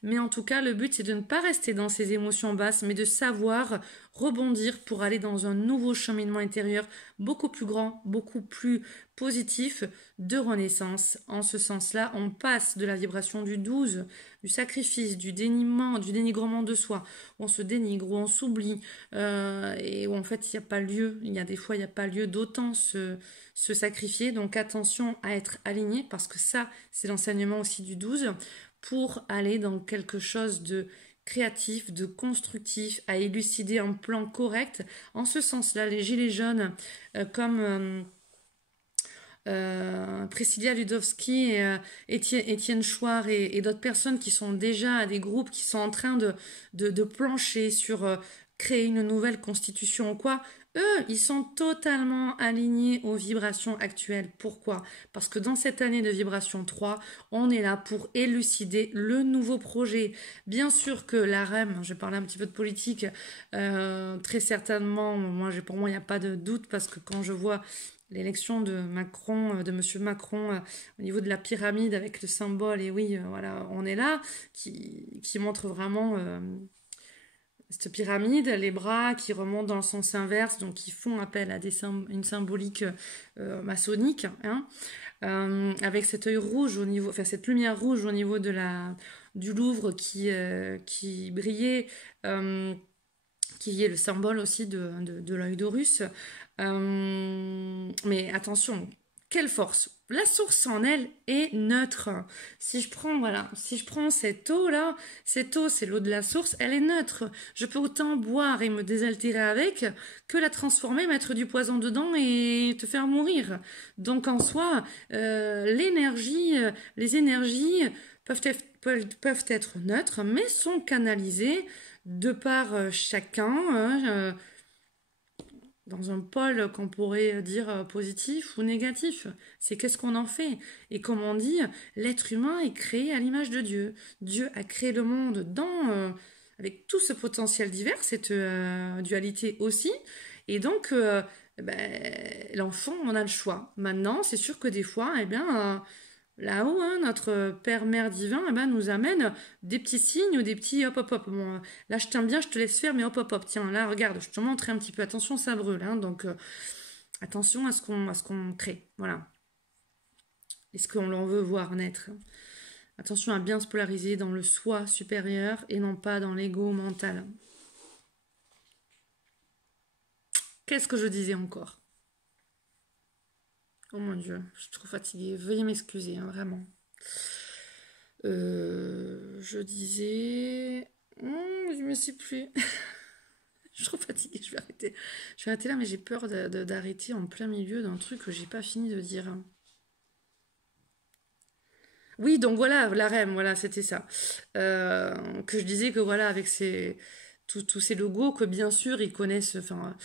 Mais en tout cas, le but, c'est de ne pas rester dans ces émotions basses, mais de savoir rebondir pour aller dans un nouveau cheminement intérieur beaucoup plus grand, beaucoup plus positif de renaissance. En ce sens-là, on passe de la vibration du 12, du sacrifice, du dénigrement de soi, où on se dénigre, où on s'oublie, et où en fait il n'y a pas lieu, il y a des fois il n'y a pas lieu d'autant se sacrifier. Donc attention à être aligné, parce que ça c'est l'enseignement aussi du 12, pour aller dans quelque chose de créatif, de constructif, à élucider un plan correct. En ce sens-là, les gilets jaunes, comme Priscilla Ludowski et Étienne Chouard et d'autres personnes qui sont déjà à des groupes qui sont en train de plancher sur créer une nouvelle constitution ou quoi, eux, ils sont totalement alignés aux vibrations actuelles. Pourquoi? Parce que dans cette année de vibration 3, on est là pour élucider le nouveau projet. Bien sûr que la REM, je vais parler un petit peu de politique, très certainement, pour moi, il n'y a pas de doute, parce que quand je vois l'élection de Macron, de Monsieur Macron, au niveau de la pyramide avec le symbole, et oui, voilà, on est là, qui montre vraiment cette pyramide, les bras qui remontent dans le sens inverse, donc qui font appel à une symbolique maçonnique, hein, avec cet œil rouge au niveau, enfin cette lumière rouge au niveau de du Louvre qui brillait, qui est le symbole aussi de l'œil d'Horus. Mais attention, quelle force! La source en elle est neutre. Si je prends, voilà, si je prends cette eau-là, cette eau, c'est l'eau de la source, elle est neutre. Je peux autant boire et me désaltérer avec que la transformer, mettre du poison dedans et te faire mourir. Donc en soi, les énergies peuvent être neutres, mais sont canalisées de par chacun, dans un pôle qu'on pourrait dire positif ou négatif. C'est qu'est-ce qu'on en fait. Et comme on dit, l'être humain est créé à l'image de Dieu. Dieu a créé le monde avec tout ce potentiel divers, cette dualité aussi. Et donc, l'enfant, on a le choix. Maintenant, c'est sûr que des fois, là-haut, hein, notre Père-Mère divin nous amène des petits signes ou des petits hop hop hop. Bon, là je t'aime bien, je te laisse faire, mais hop hop hop. Tiens, là regarde, je te montre un petit peu. Attention, ça brûle. Hein, donc attention à ce qu'on crée. Voilà. Est-ce qu'on l'en veut voir naître? Attention à bien se polariser dans le soi supérieur et non pas dans l'ego mental. Qu'est-ce que je disais encore? Oh mon Dieu, je suis trop fatiguée. Veuillez m'excuser, hein, vraiment. Je disais... je me suis plus... je suis trop fatiguée, je vais arrêter. Je vais arrêter là, mais j'ai peur d'arrêter en plein milieu d'un truc que j'ai pas fini de dire. Oui, donc voilà, la REM, voilà, c'était ça. Que je disais que voilà, avec tous ces logos, que bien sûr, ils connaissent... Enfin,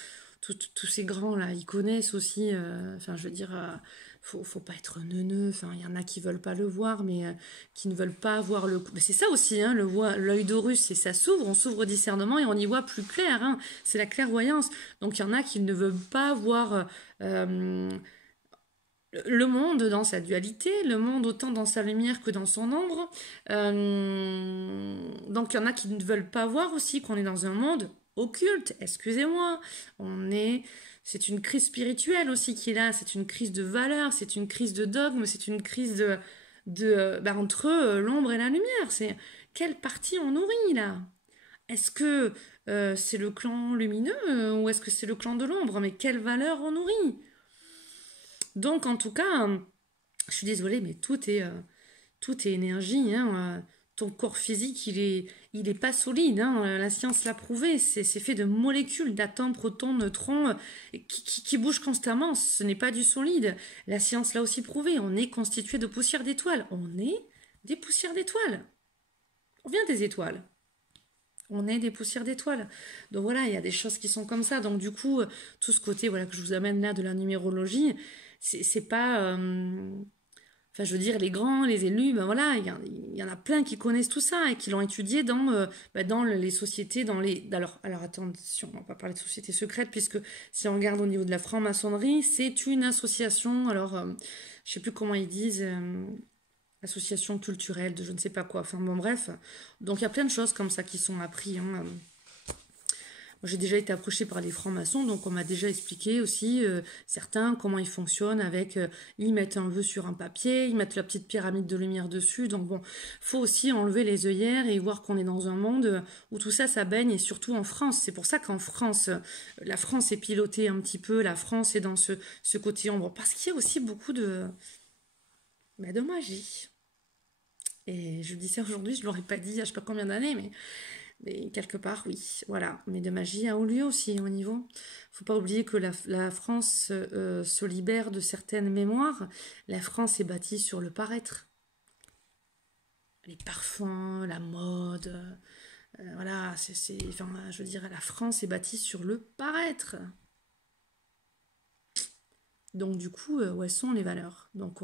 tous ces grands là, ils connaissent aussi, enfin je veux dire, faut pas être neuneux, enfin il y en a qui veulent pas le voir, mais qui ne veulent pas voir mais c'est ça aussi, hein, l'œil d'Horus, c'est ça s'ouvre, on s'ouvre au discernement et on y voit plus clair, hein, c'est la clairvoyance. Donc il y en a qui ne veulent pas voir le monde dans sa dualité, le monde autant dans sa lumière que dans son ombre. Donc il y en a qui ne veulent pas voir aussi qu'on est dans un monde occulte, excusez-moi, c'est une crise spirituelle aussi qui est là, c'est une crise de valeurs, c'est une crise de dogme, c'est une crise entre l'ombre et la lumière. C'est quelle partie on nourrit là? Est-ce que c'est le clan lumineux ou est-ce que c'est le clan de l'ombre? Mais quelle valeur on nourrit? Donc en tout cas, je suis désolée, mais tout est énergie, hein. Ton corps physique, il est pas solide, hein. La science l'a prouvé, c'est fait de molécules, d'atomes, protons, neutrons, qui bougent constamment, ce n'est pas du solide. La science l'a aussi prouvé, on est constitué de poussière d'étoiles, on est des poussières d'étoiles. On vient des étoiles. On est des poussières d'étoiles. Donc voilà, il y a des choses qui sont comme ça. Donc du coup, tout ce côté voilà, que je vous amène là de la numérologie, c'est pas... Enfin, je veux dire, les grands, les élus, voilà, il y en a plein qui connaissent tout ça et qui l'ont étudié dans les sociétés, Alors attention, on va pas parler de sociétés secrètes, puisque si on regarde au niveau de la franc-maçonnerie, c'est une association, je sais plus comment ils disent, association culturelle de je ne sais pas quoi, enfin bon, bref. Donc il y a plein de choses comme ça qui sont apprises, hein. J'ai déjà été approchée par les francs-maçons, donc on m'a déjà expliqué aussi certains comment ils fonctionnent ils mettent un vœu sur un papier, ils mettent la petite pyramide de lumière dessus, donc bon, faut aussi enlever les œillères et voir qu'on est dans un monde où tout ça, ça baigne, et surtout en France. C'est pour ça qu'en France, la France est pilotée un petit peu, la France est dans ce côté ombre, parce qu'il y a aussi beaucoup de magie. Et je dis ça aujourd'hui, je ne l'aurais pas dit il y a je sais pas combien d'années, mais quelque part, oui, voilà. Mais de magie a eu lieu aussi au niveau. Faut pas oublier que la France se libère de certaines mémoires. La France est bâtie sur le paraître. Les parfums, la mode, voilà. Enfin, je veux dire, la France est bâtie sur le paraître. Donc du coup, où elles sont les valeurs? Donc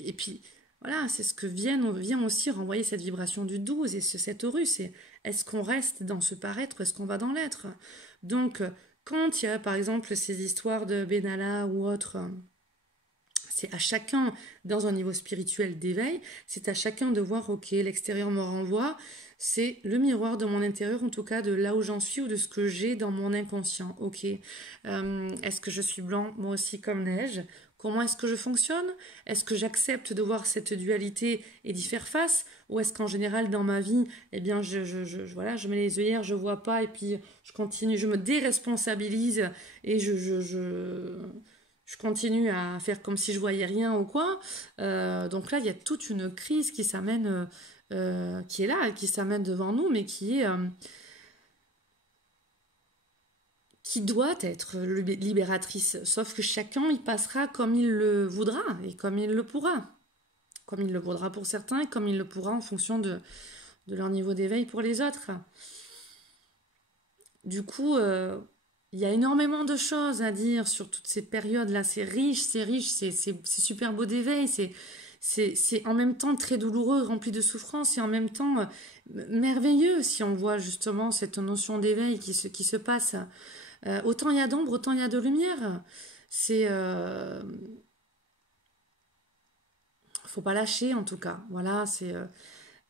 et puis voilà, c'est ce que vient aussi renvoyer cette vibration du 12 et cet Horus. Est-ce qu'on reste dans ce paraître, est-ce qu'on va dans l'être? Donc, quand il y a par exemple ces histoires de Benalla ou autres, c'est à chacun, dans un niveau spirituel d'éveil, c'est à chacun de voir, ok, l'extérieur me renvoie, c'est le miroir de mon intérieur, en tout cas de là où j'en suis ou de ce que j'ai dans mon inconscient, ok. Est-ce que je suis blanc, moi aussi comme neige? Comment est-ce que je fonctionne? Est-ce que j'accepte de voir cette dualité et d'y faire face? Ou est-ce qu'en général, dans ma vie, eh bien, voilà, je mets les œillères, je vois pas, et puis je continue, je me déresponsabilise, et je continue à faire comme si je voyais rien ou quoi. Donc là, il y a toute une crise qui s'amène, qui est là, qui s'amène devant nous, mais qui doit être libératrice. Sauf que chacun y passera comme il le voudra et comme il le pourra. Comme il le voudra pour certains et comme il le pourra en fonction de leur niveau d'éveil pour les autres. Du coup, il y a énormément de choses à dire sur toutes ces périodes-là. C'est riche, c'est super beau d'éveil, c'est en même temps très douloureux, rempli de souffrance, et en même temps merveilleux si on voit justement cette notion d'éveil qui se passe. Autant il y a d'ombre, autant il y a de lumière. Faut pas lâcher en tout cas. Voilà,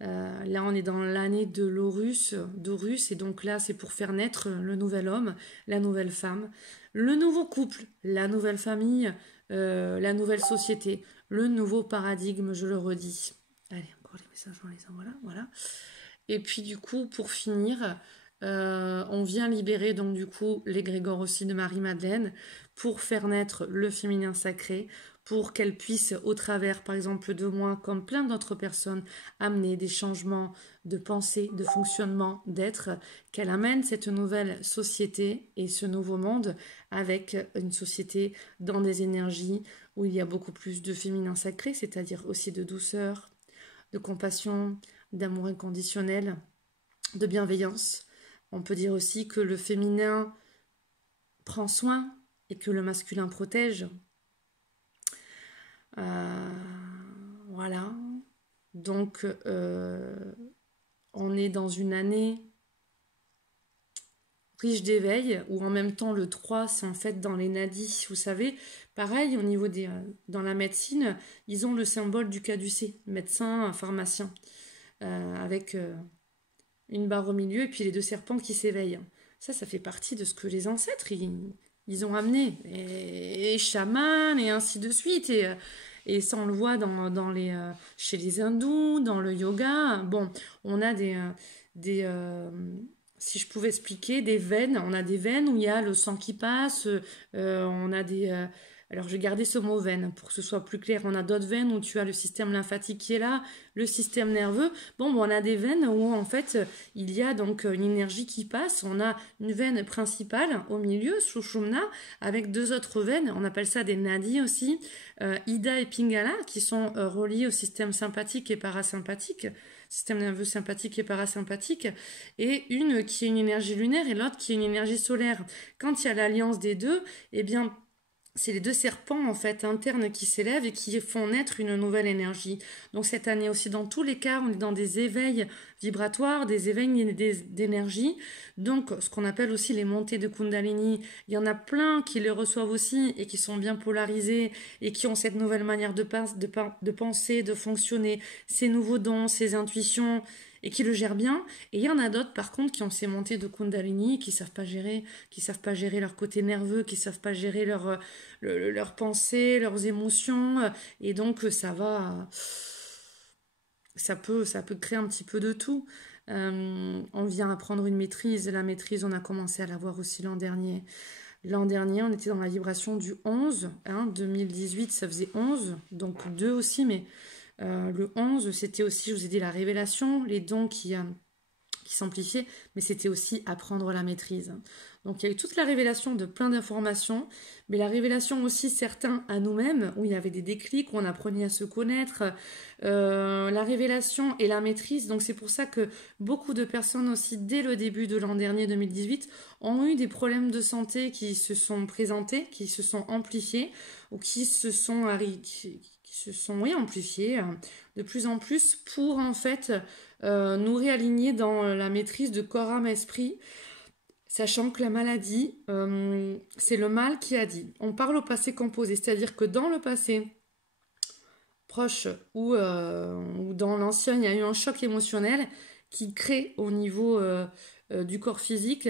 là on est dans l'année de d'Horus, et donc là c'est pour faire naître le nouvel homme, la nouvelle femme, le nouveau couple, la nouvelle famille, la nouvelle société, le nouveau paradigme, je le redis. Allez, encore les messages, on les envoie là, voilà. Et puis du coup, pour finir, on vient libérer donc du coup l'égrégore aussi de Marie-Madeleine pour faire naître le féminin sacré, pour qu'elle puisse, au travers par exemple de moi, comme plein d'autres personnes, amener des changements de pensée, de fonctionnement, d'être, qu'elle amène cette nouvelle société et ce nouveau monde avec une société dans des énergies où il y a beaucoup plus de féminin sacré, c'est-à-dire aussi de douceur, de compassion, d'amour inconditionnel, de bienveillance. On peut dire aussi que le féminin prend soin et que le masculin protège. Voilà. Donc, on est dans une année riche d'éveil, où en même temps le 3, c'est en fait dans les nadis. Vous savez, pareil, au niveau dans la médecine, ils ont le symbole du caducée, médecin, pharmacien, avec une barre au milieu et puis les deux serpents qui s'éveillent. Ça fait partie de ce que les ancêtres, ils ont amené. Et chamans, et ainsi de suite. Et ça, on le voit chez les hindous, dans le yoga. Bon, on a si je pouvais expliquer, des veines. On a des veines où il y a le sang qui passe. On a alors, je vais garder ce mot veine pour que ce soit plus clair. On a d'autres veines où tu as le système lymphatique qui est là, le système nerveux. Bon, on a des veines où, en fait, il y a donc une énergie qui passe. On a une veine principale au milieu, Sushumna, avec deux autres veines. On appelle ça des nadis aussi, Ida et Pingala, qui sont reliés au système sympathique et parasympathique. Système nerveux sympathique et parasympathique, et une qui est une énergie lunaire et l'autre qui est une énergie solaire. Quand il y a l'alliance des deux, eh bien, c'est les deux serpents en fait internes qui s'élèvent et qui font naître une nouvelle énergie. Donc cette année aussi, dans tous les cas, on est dans des éveils vibratoires, des éveils d'énergie. Donc ce qu'on appelle aussi les montées de Kundalini. Il y en a plein qui les reçoivent aussi et qui sont bien polarisés et qui ont cette nouvelle manière de penser, de fonctionner, ces nouveaux dons, ces intuitions, et qui le gèrent bien. Et il y en a d'autres par contre qui ont ces montées de Kundalini, qui savent pas gérer leur côté nerveux, qui savent pas gérer leurs pensées, leurs émotions, et donc ça peut créer un petit peu de tout. On vient apprendre une maîtrise. La maîtrise, on a commencé à l'avoir aussi l'an dernier. L'an dernier, on était dans la vibration du 11, 2018, ça faisait 11, donc 2 aussi, mais le 11, c'était aussi, je vous ai dit, la révélation, les dons qui s'amplifiaient, mais c'était aussi apprendre la maîtrise. Donc il y a eu toute la révélation de plein d'informations, mais la révélation aussi certains à nous-mêmes, où il y avait des déclics, où on apprenait à se connaître, la révélation et la maîtrise. Donc c'est pour ça que beaucoup de personnes aussi, dès le début de l'an dernier 2018, ont eu des problèmes de santé qui se sont présentés, qui se sont amplifiés, ou qui se sont amplifiés de plus en plus pour en fait nous réaligner dans la maîtrise de corps, âme, esprit, sachant que la maladie, c'est le mal qui a dit. On parle au passé composé, c'est-à-dire que dans le passé proche ou dans l'ancien, il y a eu un choc émotionnel qui crée au niveau du corps physique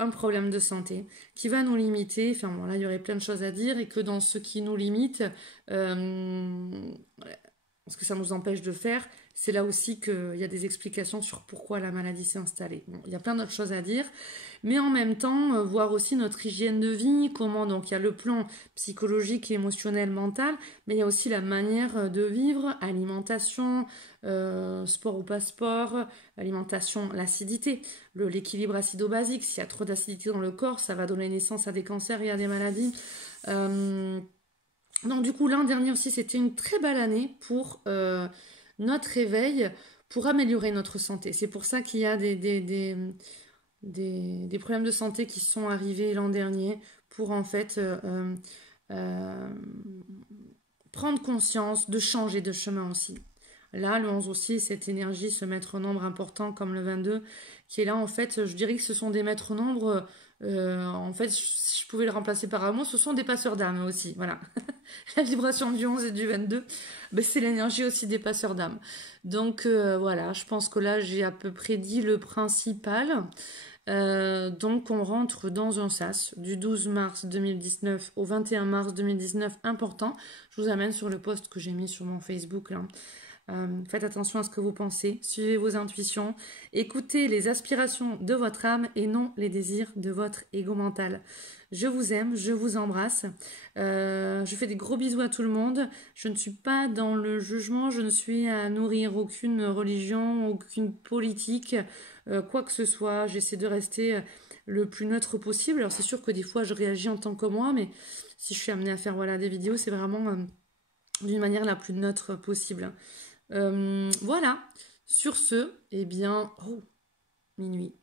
un problème de santé qui va nous limiter. Enfin bon, là, il y aurait plein de choses à dire et que dans ce qui nous limite, ce que ça nous empêche de faire, c'est là aussi qu'il y a des explications sur pourquoi la maladie s'est installée. Bon, il y a plein d'autres choses à dire, mais en même temps, voir aussi notre hygiène de vie, comment, donc il y a le plan psychologique, émotionnel, mental, mais il y a aussi la manière de vivre, alimentation, sport ou pas sport, alimentation, l'acidité, l'équilibre acido-basique. S'il y a trop d'acidité dans le corps, ça va donner naissance à des cancers et à des maladies. Donc du coup, l'an dernier aussi, c'était une très belle année pour notre réveil, pour améliorer notre santé. C'est pour ça qu'il y a des problèmes de santé qui sont arrivés l'an dernier pour en fait prendre conscience de changer de chemin aussi. Là, le 11 aussi, cette énergie, ce maître nombre important comme le 22, qui est là, en fait, je dirais que ce sont des maîtres nombres, en fait, si je pouvais le remplacer par un mot, ce sont des passeurs d'âme aussi, voilà. La vibration du 11 et du 22, ben, c'est l'énergie aussi des passeurs d'âme. Donc voilà, je pense que là, j'ai à peu près dit le principal. Donc on rentre dans un sas du 12 mars 2019 au 21 mars 2019, important. Je vous amène sur le post que j'ai mis sur mon Facebook là. Faites attention à ce que vous pensez, suivez vos intuitions, écoutez les aspirations de votre âme et non les désirs de votre ego mental. Je vous aime, je vous embrasse, je fais des gros bisous à tout le monde, je ne suis pas dans le jugement, je ne suis à nourrir aucune religion, aucune politique, quoi que ce soit, j'essaie de rester le plus neutre possible. Alors c'est sûr que des fois je réagis en tant que moi, mais si je suis amenée à faire voilà, des vidéos, c'est vraiment d'une manière la plus neutre possible. Voilà, sur ce, eh bien, oh, minuit,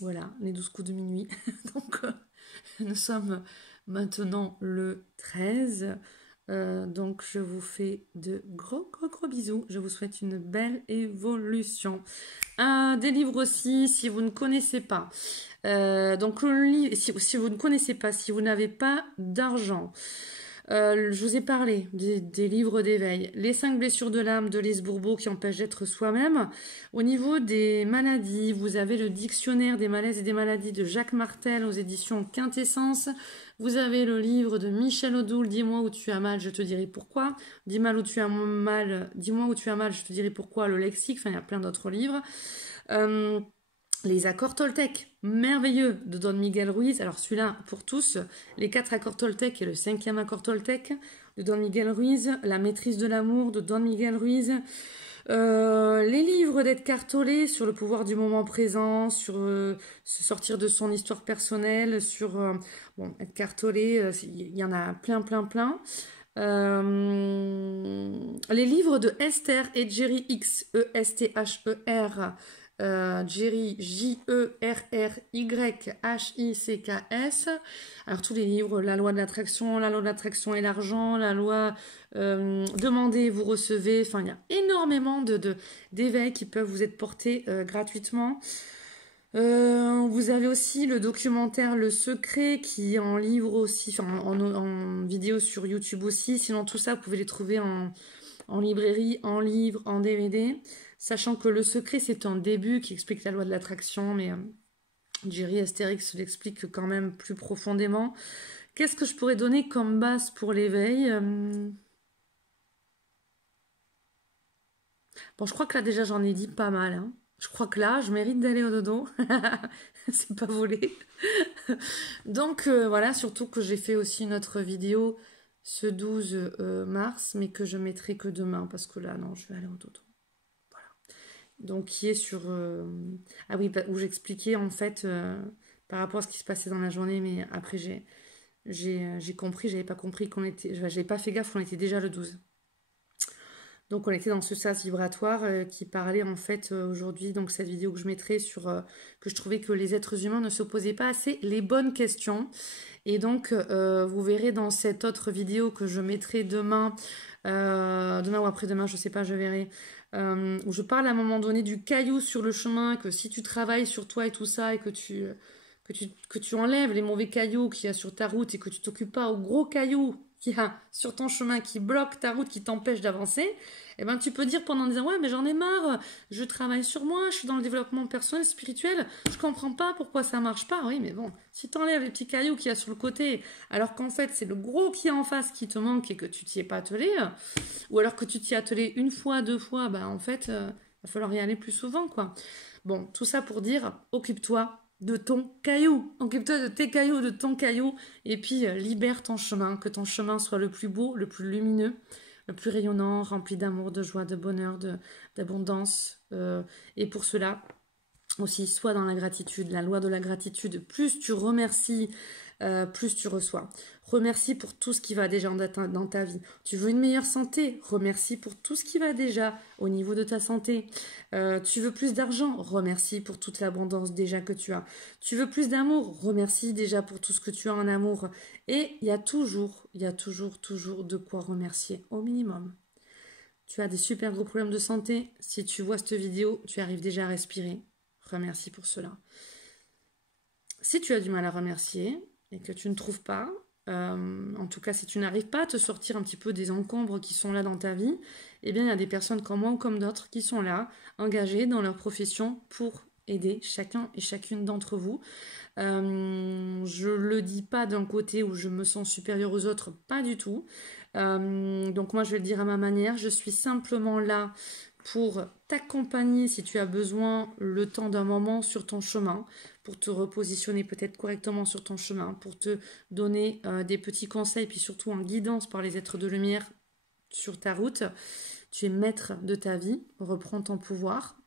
voilà, les 12 coups de minuit, donc nous sommes maintenant le 13, donc je vous fais de gros bisous, je vous souhaite une belle évolution. Des livres aussi, si vous ne connaissez pas, donc si vous ne connaissez pas, si vous n'avez pas d'argent, je vous ai parlé des livres d'éveil. Les 5 blessures de l'âme de Lise Bourbeau qui empêchent d'être soi-même. Au niveau des maladies, vous avez le dictionnaire des malaises et des maladies de Jacques Martel aux éditions Quintessence. Vous avez le livre de Michel Odoul, Dis-moi où tu as mal, je te dirai pourquoi. Dis-moi où tu as mal, je te dirai pourquoi, le lexique. Enfin, il y a plein d'autres livres. Les accords Toltec, merveilleux, de Don Miguel Ruiz. Alors celui-là, pour tous, les 4 accords Toltec et le 5e accord Toltec de Don Miguel Ruiz. La maîtrise de l'amour de Don Miguel Ruiz. Les livres d'Edgar Tolle sur le pouvoir du moment présent, sur se sortir de son histoire personnelle, sur bon, Edgar Tolle, il y en a plein. Les livres de Esther et Jerry X, E-S-T-H-E-R, Jerry, J-E-R-R-Y-H-I-C-K-S. Alors tous les livres, la loi de l'attraction et l'argent, la loi demandez, vous recevez. Enfin, il y a énormément d'éveils qui peuvent vous être portés gratuitement. Vous avez aussi le documentaire Le Secret qui est en livre aussi, enfin en vidéo sur YouTube aussi. Sinon tout ça, vous pouvez les trouver en librairie, en livre, en DVD. Sachant que Le Secret, c'est un début qui explique la loi de l'attraction, mais Jerry Astérix l'explique quand même plus profondément. Qu'est-ce que je pourrais donner comme base pour l'éveil? Bon, je crois que là, déjà, j'en ai dit pas mal. Hein. Je crois que là, je mérite d'aller au dodo. C'est pas volé. Donc, voilà, surtout que j'ai fait aussi une autre vidéo ce 12 mars, mais que je mettrai que demain, parce que là, non, je vais aller au dodo. Donc qui est sur ah oui, où j'expliquais en fait par rapport à ce qui se passait dans la journée, mais après j'ai compris, j'avais pas compris j'avais pas fait gaffe, on était déjà le 12. Donc on était dans ce sas vibratoire qui parlait en fait aujourd'hui, donc cette vidéo que je mettrai sur que je trouvais que les êtres humains ne se posaient pas assez les bonnes questions. Et donc vous verrez dans cette autre vidéo que je mettrai demain ou après-demain, je sais pas, je verrai, où je parle à un moment donné du caillou sur le chemin, que si tu travailles sur toi et tout ça, et que tu enlèves les mauvais cailloux qu'il y a sur ta route et que tu t'occupes pas aux gros cailloux qu'il y a sur ton chemin qui bloque ta route, qui t'empêche d'avancer, eh ben, tu peux dire pendant 10 ans, ouais, mais j'en ai marre, je travaille sur moi, je suis dans le développement personnel, spirituel, je comprends pas pourquoi ça marche pas. Oui, mais bon, si tu enlèves les petits cailloux qu'il y a sur le côté, alors qu'en fait, c'est le gros qui est en face qui te manque et que tu t'y es pas attelé, ou alors que tu t'y es attelé une fois, deux fois, ben, en fait, va falloir y aller plus souvent, quoi. Bon, tout ça pour dire, occupe-toi de ton caillou, occupe-toi de tes cailloux, de ton caillou, et puis libère ton chemin, que ton chemin soit le plus beau, le plus lumineux, le plus rayonnant, rempli d'amour, de joie, de bonheur, d'abondance. Et pour cela, aussi, sois dans la gratitude, la loi de la gratitude. Plus tu remercies, plus tu reçois. Remercie pour tout ce qui va déjà dans ta vie. Tu veux une meilleure santé? Remercie pour tout ce qui va déjà au niveau de ta santé. Tu veux plus d'argent? Remercie pour toute l'abondance déjà que tu as. Tu veux plus d'amour? Remercie déjà pour tout ce que tu as en amour. Et il y a toujours de quoi remercier au minimum. Tu as des super gros problèmes de santé. Si tu vois cette vidéo, tu arrives déjà à respirer. Remercie pour cela. Si tu as du mal à remercier et que tu ne trouves pas, en tout cas si tu n'arrives pas à te sortir un petit peu des encombres qui sont là dans ta vie, eh bien il y a des personnes comme moi ou comme d'autres qui sont là, engagées dans leur profession pour aider chacun et chacune d'entre vous. Je le dis pas d'un côté où je me sens supérieure aux autres, pas du tout. Donc moi je vais le dire à ma manière, je suis simplement là pour t'accompagner si tu as besoin le temps d'un moment sur ton chemin, pour te repositionner peut-être correctement sur ton chemin, pour te donner des petits conseils, puis surtout en guidance par les êtres de lumière sur ta route. Tu es maître de ta vie, reprends ton pouvoir.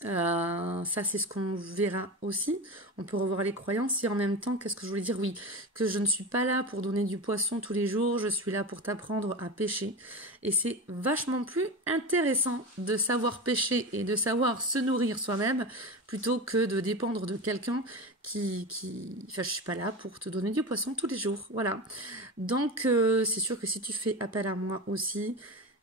Ça c'est ce qu'on verra aussi. On peut revoir les croyances et en même temps, qu'est-ce que je voulais dire? Oui, que je ne suis pas là pour donner du poisson tous les jours, je suis là pour t'apprendre à pêcher. Et c'est vachement plus intéressant de savoir pêcher et de savoir se nourrir soi-même plutôt que de dépendre de quelqu'un Enfin, je suis pas là pour te donner du poisson tous les jours, voilà. Donc, c'est sûr que si tu fais appel à moi aussi,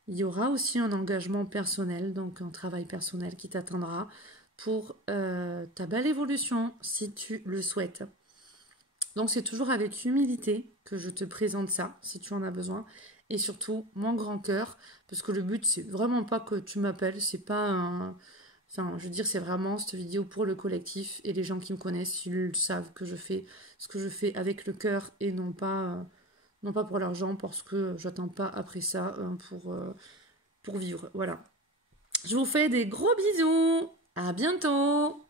il y aura aussi un engagement personnel, donc un travail personnel qui t'atteindra pour ta belle évolution si tu le souhaites. Donc c'est toujours avec humilité que je te présente ça, si tu en as besoin. Et surtout, mon grand cœur, parce que le but, c'est vraiment pas que tu m'appelles, c'est pas un... Enfin, je veux dire, c'est vraiment cette vidéo pour le collectif et les gens qui me connaissent, ils savent que je fais ce que je fais avec le cœur et non pas pour l'argent, parce que j'attends pas après ça pour vivre. Voilà. Je vous fais des gros bisous. À bientôt.